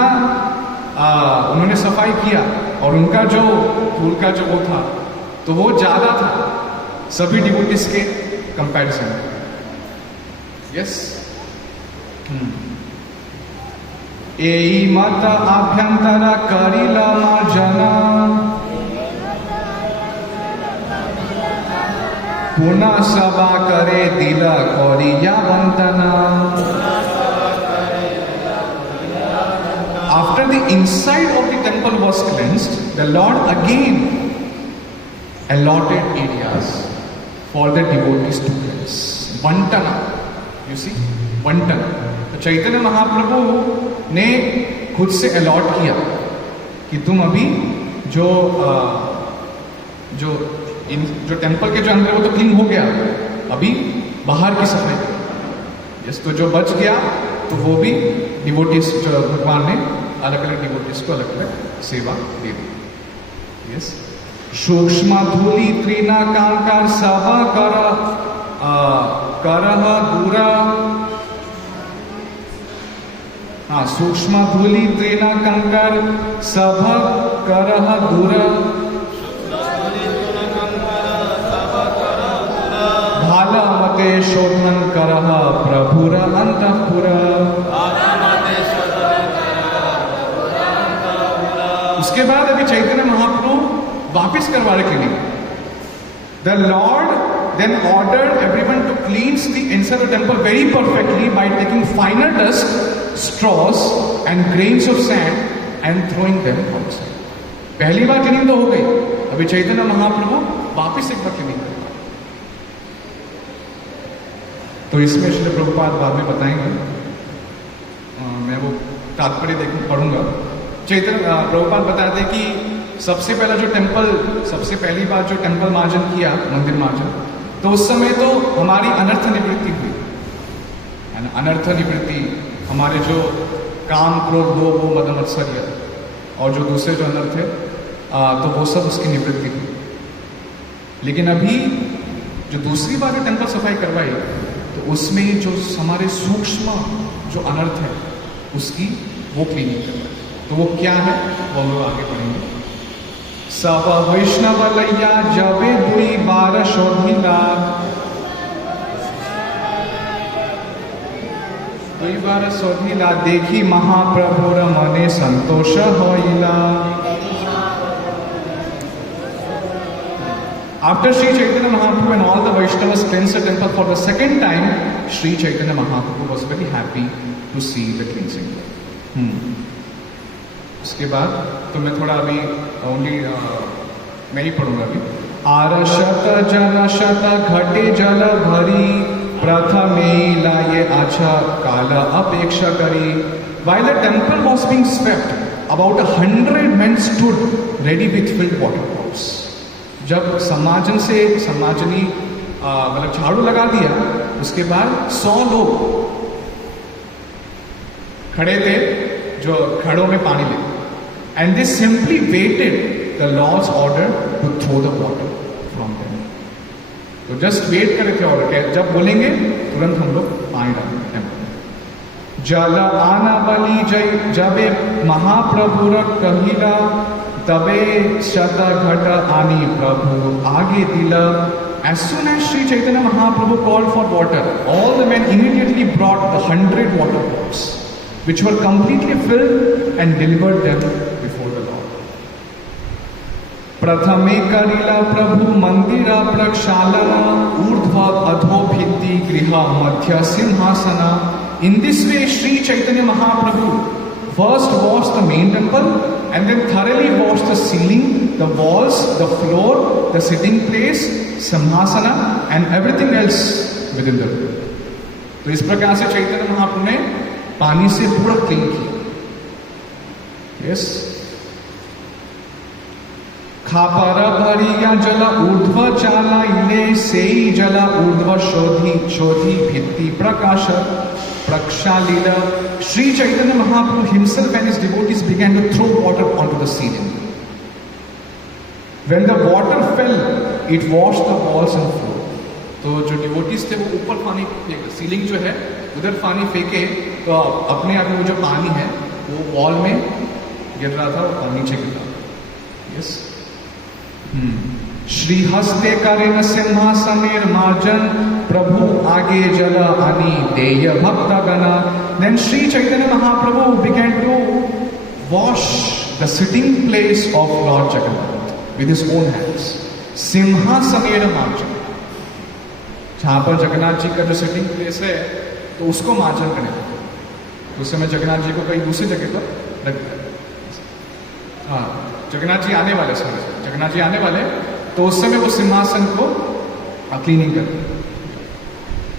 उन्होंने सफाई किया और उनका जो धूल का जो वो था तो वो ज्यादा था सभी डिवोटीज के कंपैरिजन। यस, এই মত আভ্যন্তর করিল মার্জনা, পুনঃ সভা করে দিল করিয়া বন্দনা। After the inside of the temple was cleansed, the Lord again allotted areas for the devotees to cleanse. Vantana, you see, Vantana. तो चैतन्य महाप्रभु ने खुद से अलॉट किया कि तुम अभी जो टेम्पल के जो अंदर वो तो क्लीन हो गया, अभी बाहर की सफाई करो। यस, तो जो बच गया तो वो भी डिवोटीज जो भगवान ने अलग अलग डिवोटीज को अलग अलग सेवा दे दी। यस, सूक्ष्म धूलि त्रिना कांकर सब करह दूरा। हाँ, सूक्ष्म धूलि त्रिना कंकर सब करह दूरा, भाला मते शोधन करह प्रभुर अंतःपुर। उसके बाद अभी चैतन्य महाप्रभु वापस करवा रहे cleaning. The Lord then ordered everyone to cleanse the inside of the temple very perfectly by taking finer dust, straws and grains of sand and throwing them outside. पहली बार क्लीनिंग तो हो गई, अभी चैतन्य महाप्रभु वापस एक बार क्लीनिंग करवा. तो इसमें श्री प्रभुपाद बाद में बताएंगे, मैं वो तात्पर्य पढ़ूंगा. चैतन्य प्रभुपाद बताते कि सबसे पहला जो टेम्पल, सबसे पहली बार जो टेम्पल मार्जन किया, मंदिर मार्जन, तो उस समय तो हमारी अनर्थ निवृत्ति हुई. अनर्थ निवृत्ति हमारे जो काम, क्रोध, लोभ, वो मद मत्सर्य और जो दूसरे जो अनर्थ है, तो वो सब उसकी निवृत्ति हुई. लेकिन अभी जो दूसरी बार जो टेम्पल सफाई करवाई, तो उसमें जो हमारे सूक्ष्म जो अनर्थ है उसकी वो क्लीनिंग करवाई. तो वो क्या है वो हम लोग आगे पढ़ेंगे. सब वैष्णव लैया जबे दुई बार शोधिला, दुई बार शोधिला देखी महाप्रभुर मने संतोष होइला. After Sri Chaitanya Mahaprabhu and all the Vaishnavas cleansed the temple for the second time, Sri Chaitanya Mahaprabhu was very happy to see the cleansing. उसके बाद तो मैं थोड़ा अभी ओनली मैं ही पढ़ूंगा अभी. आरशत जलशत घटे जल भरी, प्रथमे लाये आचा काल अपेक्षा करी. While the temple was being swept, about 100 men stood ready with filled water pots. जब समाजन से समाजनी मतलब झाड़ू लगा दिया, उसके बाद 100 लोग खड़े थे जो घड़ों में पानी ले. And they simply waited the Lord's order to throw the water from them. तो just wait करे थे ऑर्डर, जब बोलेंगे तुरंत हम लोग पानी डालेंगे. जल आना बलि जय जबे महाप्रभु कहिला, तबे शत घट आनी प्रभु आगे दिला. As soon as Sri Chaitanya Mahaprabhu called for water, all the men immediately brought the 100 water pots, which were completely filled, and delivered them before the Lord. प्रथमे करिला प्रभु मंदिरा प्रक्षालना, ऊर्ध्व अधो भित्ति गृह मध्य सिंहासना. In this way, Sri Chaitanya Mahaprabhu first washed the main temple and then thoroughly washed the ceiling, the walls, the floor, the sitting place, simhasana and everything else within the room. तो इस प्रकार से चैतन्य महाप्रभु ने पानी से पूरा clean किया. Yes. खापर भरिया जल ऊर्ध्व चालाइले, सेई जल ऊर्ध्व शोधी शोधी भित्ति प्रकाश प्रक्षालिला. Sri Chaitanya Mahaprabhu himself and his devotees began to throw water onto the ceiling. When the water fell, it washed the walls and floor. तो जो डिवोटीज थे वो ऊपर पानी फेंक, सीलिंग जो है उधर पानी फेंके, तो अपने आप में वो जो पानी है वो वॉल में गिर रहा था और नीचे गिर रहा था. यस. श्री हस्ते करेन सिंहासनेर मार्जन, प्रभु आगे जल आनी देय भक्त गना. Then Sri Chaitanya Mahaprabhu began to wash the sitting place of Lord Jagannath with his own hands. सिंहासनेर मार्जन, जहां पर जगन्नाथ जी का जो सिटिंग प्लेस है तो उसको मार्जन करने लगे. तो उस समय जगन्नाथ जी को कहीं दूसरी जगह पर रख दिया. हाँ, जगन्नाथ जी आने वाले, जगन्नाथ जी आने वाले, तो उस समय वो सिंहासन को क्लीनिंग कर.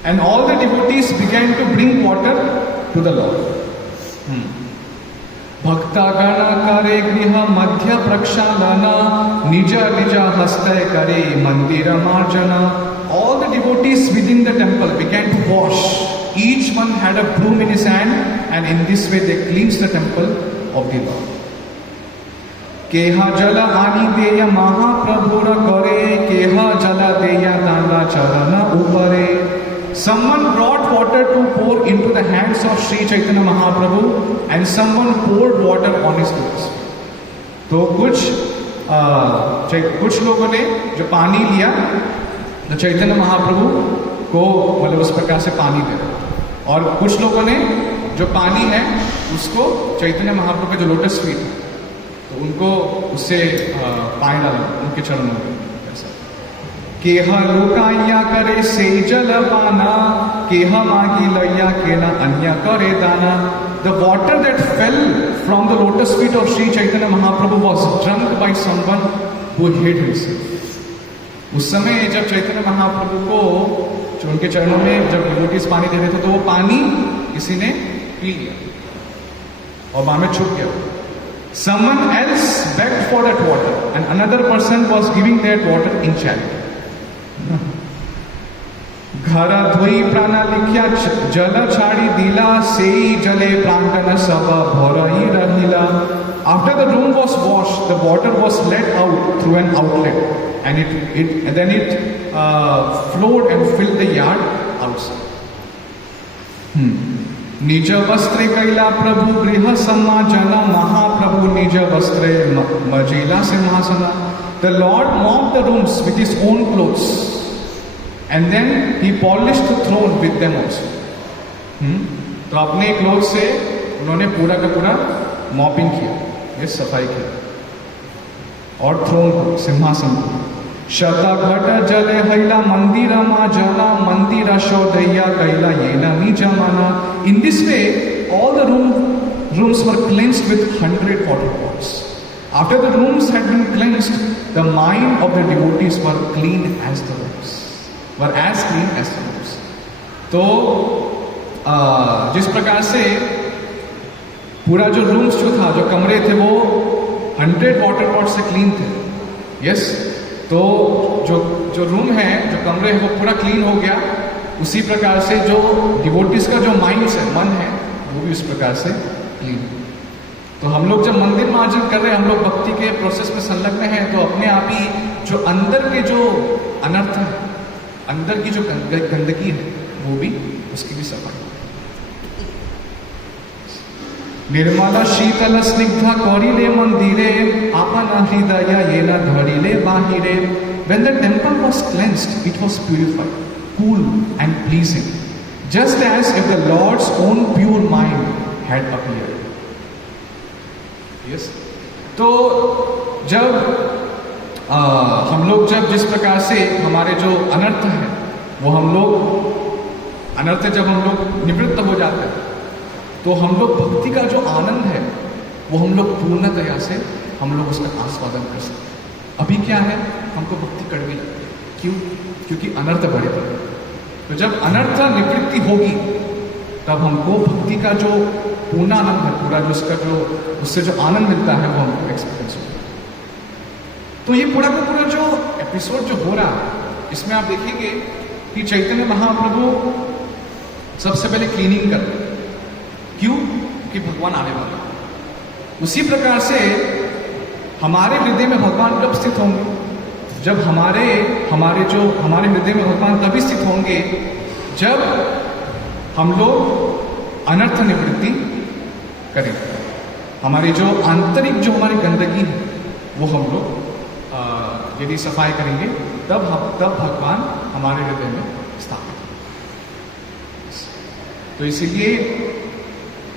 And all the devotees began to bring water to the lord. भक्तगण करे गृह मध्य प्रक्षालना, निज निज हस्त करे मंदिर मार्जना. All the devotees within the temple began to wash. Each one had a broom in his hand, and in this way they cleansed the temple of the Lord. केहा जल आनी देय महाप्रभुर करे, केहा जल देय दाना चरण ऊपरे. Someone brought water to pour into the hands of Sri Chaitanya Mahaprabhu, and someone poured water on his clothes. तो कुछ लोगों ने जो पानी लिया तो चैतन्य महाप्रभु को मतलब उस प्रकार से पानी दे, और कुछ लोगों ने जो पानी है उसको चैतन्य महाप्रभु के जो लोटस फीट है तो उनको उससे पाए डाला उनके चरणों में ऐसा। केह लोकाया करे से जल पाना, केह मागी लैया के न अन्य करे दाना। The water that fell from the lotus feet of Sri Chaitanya Mahaprabhu was drunk by someone who hid himself. उस समय जब चैतन्य महाप्रभु को जो उनके चरणों में जब डिवोटीज पानी दे रहे थे, तो वो पानी किसी ने पी लिया और वहां में छुप गया। Someone else begged for that water and another person was giving that water in charity. घर धोई प्राण लिख्या जल छाड़ी दिला, सेई जले प्रांगण सब भरई रहिला। After the room was washed, the water was let out through an outlet, and then it flowed and filled the yard outside. निज वस्त्रे कैला प्रभु गृह समाजना, महाप्रभु निज वस्त्रे मजेला सिंहासना। The Lord mopped the rooms with his own clothes, and then he polished the throne with them also. तो अपने cloth से उन्होंने पूरा का पूरा मॉपिंग किया, ये सफाई किया। और थ्रोन को, सिंहासन को। शतघट जले हैला मंदिर मा जना, मंदिर शोधैया कैला ये नमी जमाना। In this way, all the rooms were cleansed with 100 water pots. After the rooms had been cleansed, the mind of the devotees were clean as the rooms. Were as clean as the rooms. तो जिस प्रकार से पूरा जो rooms जो था, जो कमरे थे, वो 100 वाटर पॉट से क्लीन थे। यस, तो जो रूम है, जो कमरे हैं, वो पूरा क्लीन हो गया। उसी प्रकार से जो डिवोटीज का जो माइंड है, मन है, वो भी उस प्रकार से क्लीन। तो हम लोग जब मंदिर मार्जन कर रहे हैं, हम लोग भक्ति के प्रोसेस में संलग्न हैं, तो अपने आप ही जो अंदर के जो अनर्थ है, अंदर की जो गंदगी है, वो भी उसकी भी सफाई। निर्मल शीतल स्निग्ध कौरिले मंदिरे, आपन हृदय ये न धरिले बाहिरे। When the temple was cleansed, it was purified, cool and pleasing, just as if the Lord's own pure mind had appeared. Yes. तो जब हम लोग जिस प्रकार से हमारे जो अनर्थ है, वो हम लोग अनर्थ जब हम लोग निवृत्त हो जाते हैं, तो हम लोग भक्ति का जो आनंद है, वो हम लोग पूर्णतया से हम लोग उसका आस्वादन कर सकते हैं। अभी क्या है, हमको भक्ति कड़वी लगती है। क्यों? क्योंकि अनर्थ बढ़े पड़े। तो जब अनर्थ निवृत्ति होगी, तब हमको भक्ति का जो पूर्ण आनंद है, पूरा जो उसका जो उससे जो आनंद मिलता है, वो हमको एक्सपीरियंस होगा। तो ये पूरा का पूरा जो एपिसोड जो हो रहा है, इसमें आप देखेंगे कि चैतन्य महाप्रभु सबसे पहले क्लीनिंग कर रहे हैं। क्यों? कि भगवान आने वाला है। उसी प्रकार से हमारे हृदय में भगवान कब स्थित होंगे? जब हमारे हृदय में भगवान तभी स्थित होंगे जब हम लोग अनर्थ निवृत्ति करेंगे। हमारी जो आंतरिक जो हमारी गंदगी है, वो हम लोग यदि सफाई करेंगे, तब भगवान हमारे हृदय में स्थापित होंगे। तो इसीलिए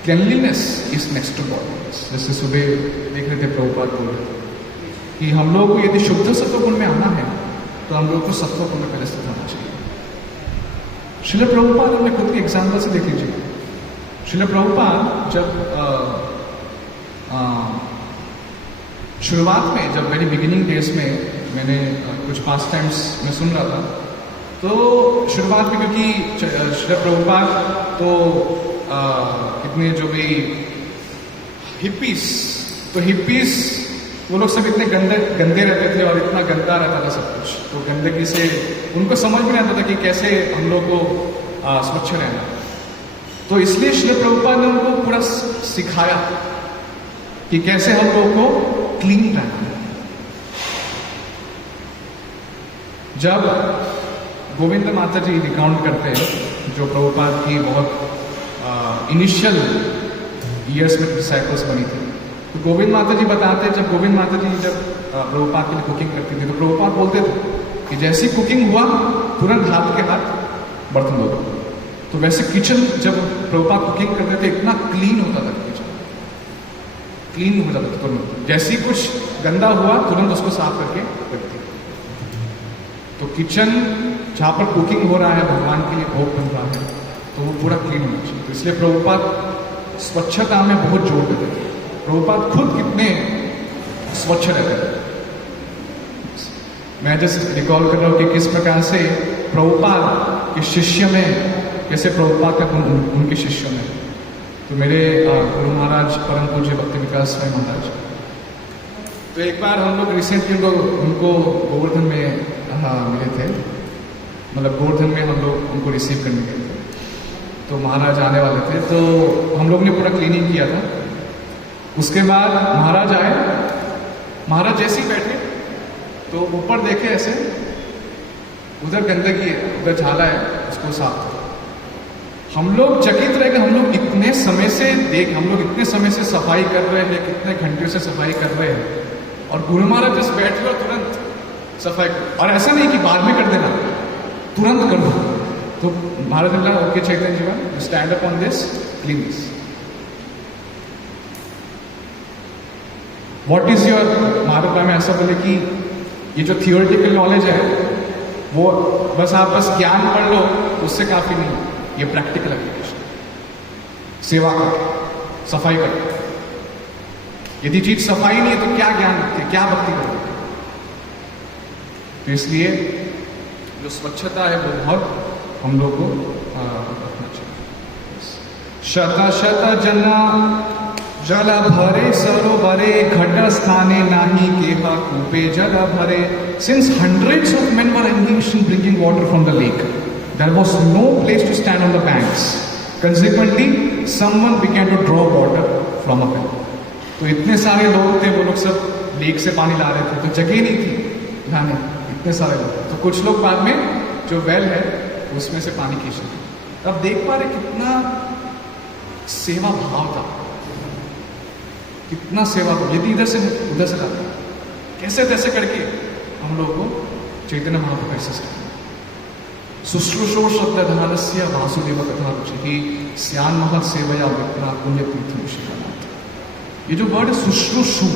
cleanliness is next to godliness. जैसे सुबह देख रहे थे, प्रभुपाद बोल रहे थे कि हम लोग को यदि शुद्ध सत्वगुण में आना है, तो हम लोग को सत्वगुण में पहले स्थित होना चाहिए। श्रील प्रभुपाद अपने खुद के एग्जाम्पल से देख लीजिए। श्रील प्रभुपाद जब शुरुआत में, जब वेरी बिगिनिंग डेज में मैंने कुछ पास टाइम्स में सुन रहा था, तो शुरुआत में क्योंकि श्रील प्रभुपाद तो इतने जो भी हिप्पीज वो लोग सब इतने गंदे रहते थे और इतना गंदा रहता था सब कुछ। तो गंदगी से उनको समझ में नहीं आता था कि कैसे हम लोग को स्वच्छ रहना। तो इसलिए श्री प्रभुपाद ने उनको पूरा सिखाया कि कैसे हम लोग को क्लीन रहना है। जब गोविंद माता जी रिकाउंट करते हैं, जो प्रभुपाद की बहुत इनिशियल ईयर्स में डिसाइपल्स बनी थी, तो गोविंद माता जी बताते हैं, जब गोविंद माता जी जब प्रभुपाद के लिए कुकिंग करती थी, तो प्रभुपाद बोलते थे कि जैसी कुकिंग हुआ, तुरंत हाथ के हाथ बर्तन धो दो। तो वैसे किचन जब प्रभुपाद कुकिंग करते थे, इतना क्लीन होता था किचन। क्लीन हो जाता था तुरंत, जैसे ही कुछ गंदा हुआ तुरंत उसको साफ करके रख दिया। तो किचन जहाँ पर कुकिंग हो रहा है, भगवान के लिए भोग बन रहा है, तो वो पूरा क्लीन होना चाहिए। तो इसलिए प्रभुपाद स्वच्छता में बहुत जोर देते थे। प्रभुपाद खुद कितने स्वच्छ रहते थे। मैं जैसे रिकॉल कर रहा हूँ कि किस प्रकार से प्रभुपाद के शिष्य में, कैसे प्रभुपाद का गुण उनके शिष्यों में। तो मेरे गुरु महाराज परम पूज्य भक्ति विकास स्वामी महाराज, तो एक बार हम लोग रिसेंटली उनको गोवर्धन में मिले थे, मतलब गोवर्धन में हम लोग उनको रिसीव करने गए थे। तो महाराज आने वाले थे, तो हम लोग ने पूरा क्लीनिंग किया था। उसके बाद महाराज आए, महाराज जैसे ही बैठे तो ऊपर देखे ऐसे, उधर गंदगी है, उधर झाला है, उसको साफ करो। हम लोग चकित रह गए, हम लोग इतने समय से सफाई कर रहे हैं, कितने घंटे से सफाई कर रहे हैं, और गुरु महाराज जैसे बैठ गए और तुरंत सफाई कर। और ऐसा नहीं कि बाद में कर देना, तुरंत कर दो। तो महाराज ने बोला, okay Chaitanya Jivan, stand up on this, clean this. What is your, महाराज में ऐसा बोले कि ये जो थियोरिटिकल नॉलेज है वो बस आप ज्ञान पढ़ लो, उससे काफी नहीं, ये प्रैक्टिकल एप्लीकेशन, सेवा करो, सफाई करो। यदि चीज सफाई नहीं है तो क्या ज्ञान रखते, क्या भक्ति करोगे? तो इसलिए जो स्वच्छता है वो बहुत हम लोग को रखना चाहिए। शत शत जना जल भरे सरोवरे, घट स्थाने नाही केहा कूपे जल भरे। Since hundreds of men were engaged in bringing water from the lake, there was no place to stand on the banks. Consequently, someone began to draw water from a well. तो इतने सारे लोग थे, वो लोग सब लेक से पानी ला रहे थे, तो जगह नहीं थी लाने, इतने सारे लोग। तो कुछ लोग बाद में जो वेल है उसमें से पानी खींच रहे। अब देख पा रहे कितना सेवा भाव था, कितना सेवा को, यदि इधर से उधर से लाते, कैसे तैसे करके हम लोग को चैतन्य महाप्रभु कैसे से शुश्रूषो श्रद्धाधानस्य वासुदेव कथा रुचि स्यान महत सेवया विप्रा पुण्य तीर्थ ऋषिकानाथ। ये जो वर्ड है शुश्रूषु,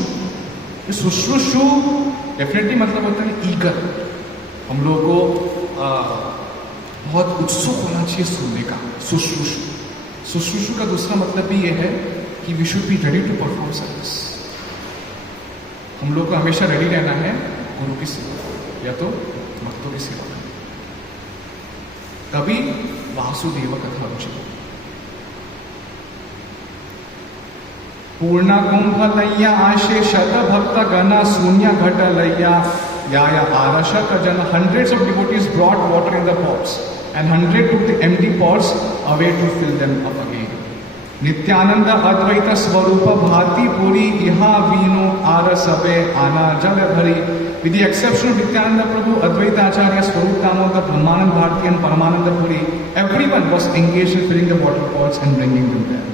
ये शुश्रूषु डेफिनेटली मतलब होता है ईगर। हम लोग को बहुत उत्सुक होना चाहिए सुनने का। शुश्रूषु, शुश्रूषु का दूसरा मतलब भी ये है कि we should be ready to perform service. हम लोग को हमेशा रेडी रहना है गुरु की सेवा या तो भक्तों की सेवा करने, तभी वासुदेव कथा रुचि। पूर्ण कुंभ लैया आशे शत भक्त गना शून्य घट लैया या आरशक जन। Hundreds of devotees brought water in the pots and 100 took the empty pots away to fill them up again. Nityanand अद्वैत स्वरूप भाति पूरी इहा वीनो आर सबे आना जल भरी। With the exception of Nityananda Prabhu, Advaita Acharya, Swarup Damodar, Brahmanand Bharti and Paramananda Puri, everyone was engaged in filling the water pots and bringing them there.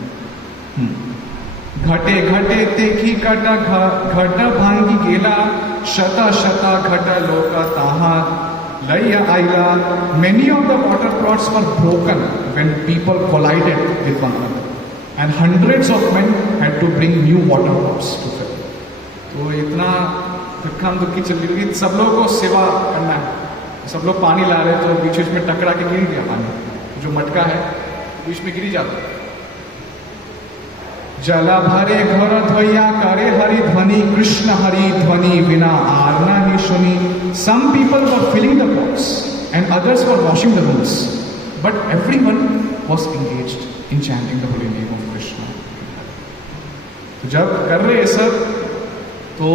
घटे घटे तेखी कट घट भांगी गेला शता शता घट लोक ताहा लैया आइला। Many of the water pots were broken when people collided with one another. And hundreds of men had to bring new water pots to fill. तो इतना धक्का धुक्की चल रही, सब लोगों को सेवा करना है। सब लोग पानी ला रहे तो बीच बीच में टकरा के गिर गया पानी, जो मटका है बीच में गिरी जाता है। जला भरे घर ध्वया करे हरि ध्वनि, कृष्ण हरि ध्वनि बिना आरना ही सुनी। Some people were filling the pots and others were washing the rooms, but everyone was engaged in chanting the holy name of Krishna. तो जब कर रहे हैं सब तो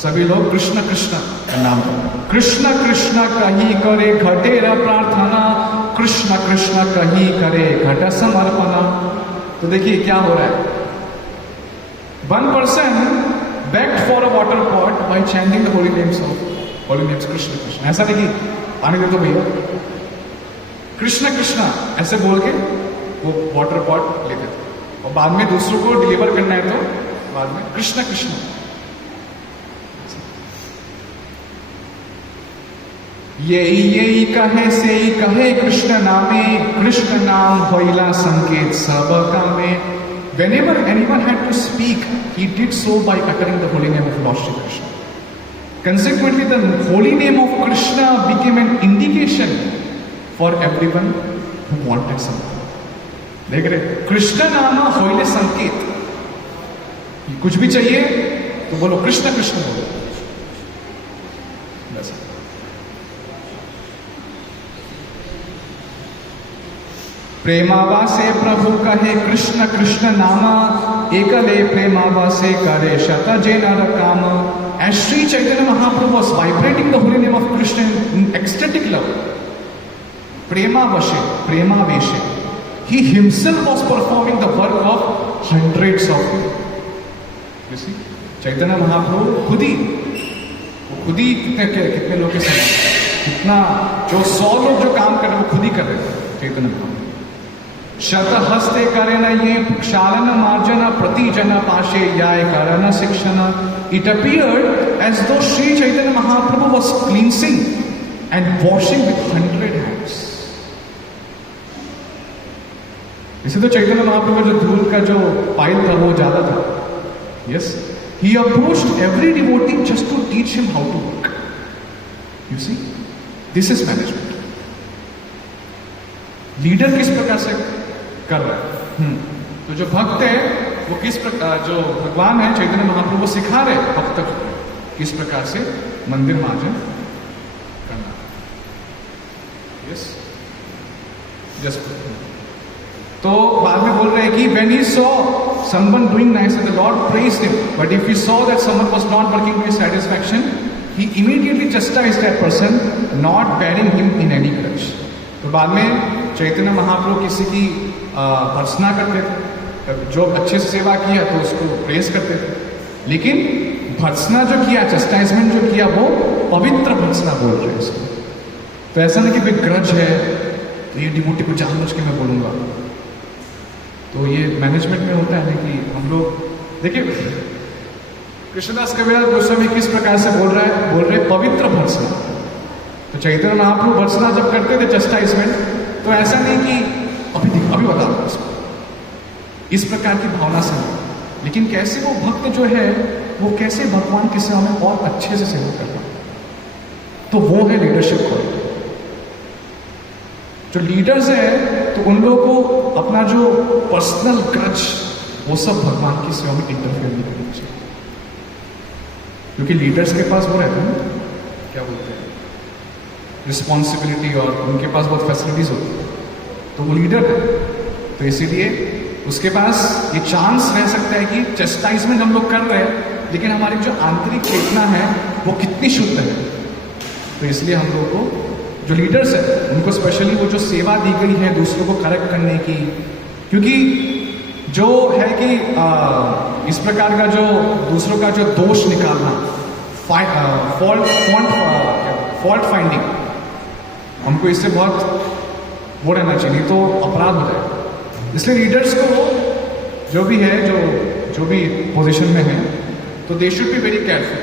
सभी लोग कृष्ण कृष्ण का नाम करते। कृष्ण कृष्ण कही करे घटेरा प्रार्थना, कृष्ण कृष्ण कही करे घट समर्पणा। तो देखिए क्या हो रहा है। One person begged for a water pot by chanting the holy names Krishna Krishna. ऐसा नहीं कि पानी दे दो भैया, कृष्ण कृष्ण ऐसे बोल के वो वाटर पॉट लेते थे, और बाद में दूसरों को डिलीवर करना है तो बाद में कृष्ण कृष्ण। यही कहे से ही कहे कृष्ण नामे, कृष्ण नाम होइला संकेत सब कामे। whenever anyone had to speak, he did so by uttering the holy name of Lord Shri Krishna. Consequently, the holy name of Krishna became an indication for everyone who wanted something. देख रहे, कृष्ण नाम होइले संकेत, कुछ भी चाहिए तो बोलो कृष्ण कृष्ण बोलो बस। प्रेमावासे प्रभु कहे कृष्ण कृष्ण नामा, एकले प्रेमावासे करे शत जे नर काम। As Sri Chaitanya Mahaprabhu was vibrating the holy name of Krishna in ecstatic love, Premavashe, Premaveshe, he himself was performing the work of hundreds of people. You see, Chaitanya Mahaprabhu खुद ही कितने लोग के साथ, कितना जो 100 लोग जो काम कर रहे हैं वो खुद ही कर रहे थे चैतन्य महाप्रभु। शत हस्ते करेन ये क्षालन मार्जन प्रति जन पाशे याय करन शिक्षण। It appeared as though Sri Chaitanya Mahaprabhu was cleansing and washing with 100 hands. इसे तो चैतन्य महाप्रभु जो धूल का जो पाइल था वो ज्यादा था। Yes, he approached every devotee just to teach him how to work. You see, this is management. Leader किस प्रकार से कर रहा है, तो जो भक्त है वो किस प्रकार, जो भगवान है चैतन्य महाप्रभु सिखा रहे भक्त को किस प्रकार से मंदिर मार्जन करना। यस, जस्ट तो बाद में बोल रहे हैं कि when he saw someone doing nice and the Lord praised him, but if he saw that someone was not working to his satisfaction, he immediately chastised that person, not bearing him in any grudge. तो बाद में चैतन्य महाप्रभु किसी की भर्त्सना करते थे, जो अच्छे से सेवा किया तो उसको प्रेस करते थे, लेकिन भर्त्सना जो किया, चस्टाइजमेंट जो किया, वो पवित्र भर्त्सना बोल रहे हैं इसको। तो ऐसा नहीं कि भाई ग्रज है तो ये डिवोटी को जानबूझ के मैं बोलूंगा, तो ये मैनेजमेंट में होता है कि हम लोग देखिए कृष्णदास कबीरदास गोस्वामी किस प्रकार से बोल रहे पवित्र भर्त्सना। तो चैतन्य महाप्रभु भर्त्सना जब करते थे चस्टाइजमेंट, तो ऐसा नहीं कि अभी बता दो उसको, इस प्रकार की भावना से, लेकिन कैसे वो भक्त जो है वो कैसे भगवान की सेवा में और अच्छे से सेवा करना, तो वो है लीडरशिप क्वालिटी। जो लीडर्स है तो उन लोगों को अपना जो पर्सनल ग्रज वो सब भगवान की सेवा में इंटरफेयर नहीं करना चाहिए, क्योंकि लीडर्स के पास वो रहता है, क्या बोलते हैं, रिस्पॉन्सिबिलिटी, और उनके पास बहुत फैसिलिटीज होती है, तो वो लीडर है, तो इसीलिए उसके पास ये चांस रह सकता है कि चस्टाइजमेंट हम लोग कर रहे हैं, लेकिन हमारी जो आंतरिक चेतना है वो कितनी शुद्ध है। तो इसलिए हम लोग को जो लीडर्स है उनको स्पेशली वो जो सेवा दी गई है दूसरों को करेक्ट करने की, क्योंकि जो है कि इस प्रकार का जो दूसरों का जो दोष निकालना, फॉल्ट फाइंडिंग, हमको इससे बहुत वो रहना चाहिए, नहीं तो अपराध हो जाएगा। इसलिए लीडर्स को जो भी है, जो भी पोजीशन में है, तो they should be very careful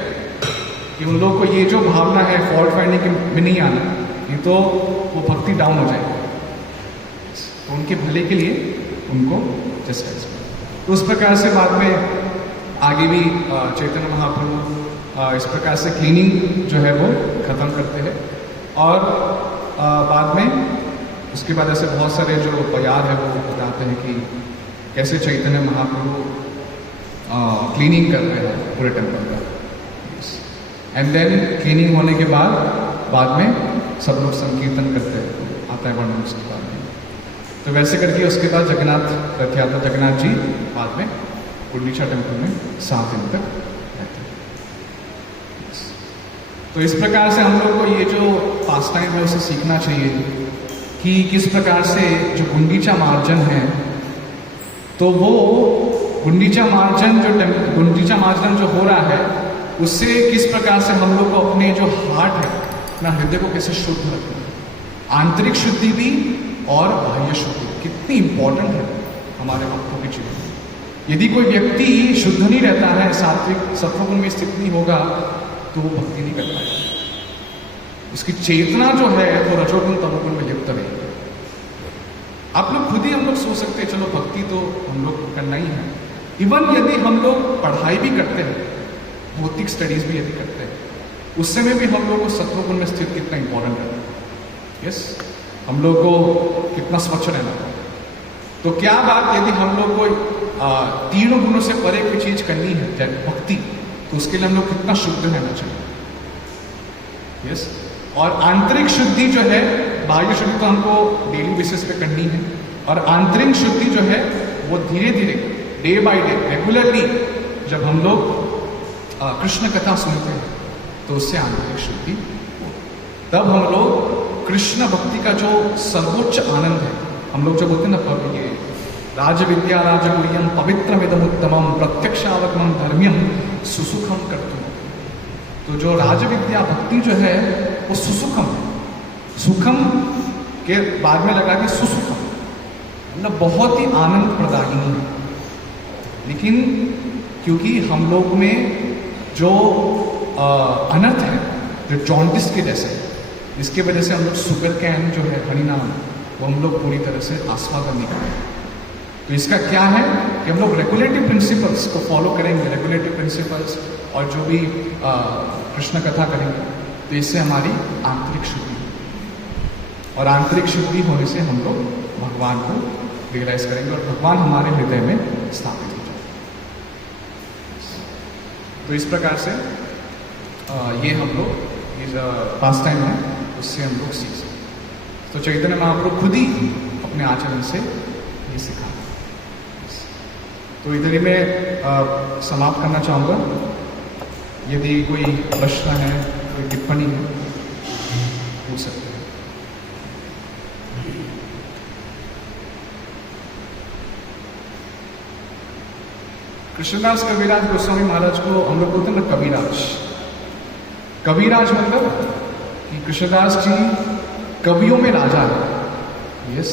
कि उन लोगों को ये जो भावना है फॉल्ट फाइंडिंग में नहीं आना, नहीं तो वो भक्ति डाउन हो जाएगी। तो उनके भले के लिए उनको जस्टिस, तो उस प्रकार से बाद में आगे भी चैतन्य महाप्रभु इस प्रकार से क्लीनिंग जो है वो खत्म करते हैं, और बाद में उसके बाद ऐसे बहुत सारे जो प्यार है वो बताते हैं कि कैसे चैतन्य महाप्रभु क्लीनिंग कर रहे हैं पूरे टेम्पल का। एंड देन क्लीनिंग होने के बाद में सब लोग संकीर्तन करते हैं, आता है वर्णन उसके बाद में। तो वैसे करके उसके बाद जगन्नाथ रथ यात्रा, जगन्नाथ जी बाद में गुंडीचा टेम्पल में 7 दिन तक रहते हैं। तो इस प्रकार से हम लोग को ये जो पास टाइम है उसे सीखना चाहिए कि किस प्रकार से जो गुंडीचा मार्जन है, तो वो गुंडीचा मार्जन जो हो रहा है उससे किस प्रकार से हम लोग को अपने जो हार्ट है, अपना हृदय को कैसे शुद्ध रखना है, आंतरिक शुद्धि भी और बाह्य शुद्धि कितनी इंपॉर्टेंट है हमारे भक्तों के जीवन में। यदि कोई व्यक्ति शुद्ध नहीं रहता है, सात्विक सत्वगुण में स्थित नहीं होगा, तो वो भक्ति नहीं कर पाएगा। उसकी चेतना जो है वो रजोगुण तमोगुण में लिप्त रहेगी। आप लोग खुद ही हम लोग सोच सकते हैं, चलो भक्ति तो हम लोग करना ही है। इवन यदि हम लोग पढ़ाई भी करते हैं, भौतिक स्टडीज भी यदि करते हैं, उस समय भी हम लोग को सत्वगुण में स्थित कितना इंपॉर्टेंट है। यस, हम लोग को कितना स्वच्छ रहना है। तो क्या बात यदि हम लोग को तीनों गुणों से परे कोई चीज करनी है, जैसे भक्ति, तो उसके लिए हम लोग कितना शुद्ध रहना चाहिए। यस, और आंतरिक शुद्धि जो है, बाह्य शुद्धि तो हमको डेली बेसिस पे करनी है, और आंतरिक शुद्धि जो है वो धीरे धीरे, डे बाय डे, रेगुलरली जब हम लोग कृष्ण कथा सुनते हैं तो उससे आंतरिक शुद्धि हो। तब हम लोग कृष्ण भक्ति का जो सर्वोच्च आनंद है, हम लोग जो बोलते हैं ना, ये राज विद्या राजगुह्यम पवित्रमिदमुत्तमम प्रत्यक्षावगमं धर्म्यम सुसुखम कर्तुम। तो जो राज विद्या भक्ति जो है वो सुसुखम है, सुखम के बाद में लगा के सुसुखम, मतलब बहुत ही आनंद प्रदायिनी है। लेकिन क्योंकि हम लोग में जो अनर्थ है, जो जॉन्डिस के जैसे, इसके वजह से हम लोग शुगर कैन जो है हरिनाम, वो हम लोग पूरी तरह से आस्वादन नहीं करें। तो इसका क्या है कि हम लोग रेगुलेटिव प्रिंसिपल्स को फॉलो करेंगे, रेगुलेटिव प्रिंसिपल्स, और जो भी कृष्ण कथा करेंगे, तो इससे हमारी आंतरिक शुद्धि होगी। और आंतरिक शुद्धि होने से हम लोग भगवान को रियलाइज करेंगे और भगवान हमारे हृदय में स्थापित हो जाएंगे। तो इस प्रकार से ये हम लोग इस पास टाइम है, उससे हम लोग सीख सकते। तो चैतन्य महाप्रभु खुद ही अपने आचरण से ये सिखाते। तो इधर ही मैं समाप्त करना चाहूँगा। यदि कोई प्रश्न है, कोई टिप्पणी है, पूछ सकते हैं। कृष्णदास कविराज गोस्वामी महाराज को हम लोग बोलते हैं ना कविराज। कविराज मतलब कि कृष्णदास जी कवियों में राजा है। यस,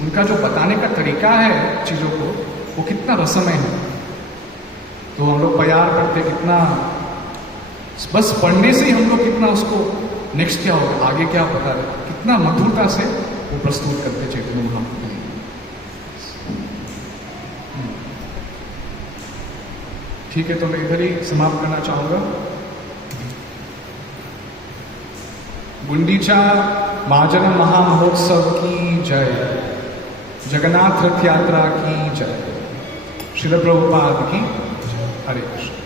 उनका जो बताने का तरीका है चीजों को, वो कितना रसमय है। तो हम लोग प्यार करते, कितना बस पढ़ने से ही हम लोग कितना उसको नेक्स्ट क्या होगा, आगे क्या बता रहे, कितना मधुरता से वो प्रस्तुत करते चैतन्य महाप्रभु। ठीक है, तो मैं इधर ही समाप्त करना चाहूंगा। गुंडीचा महाजन महामहोत्सव की जय, जगन्नाथ रथ यात्रा की जय, श्रील प्रभुपाद की जय। हरे कृष्ण।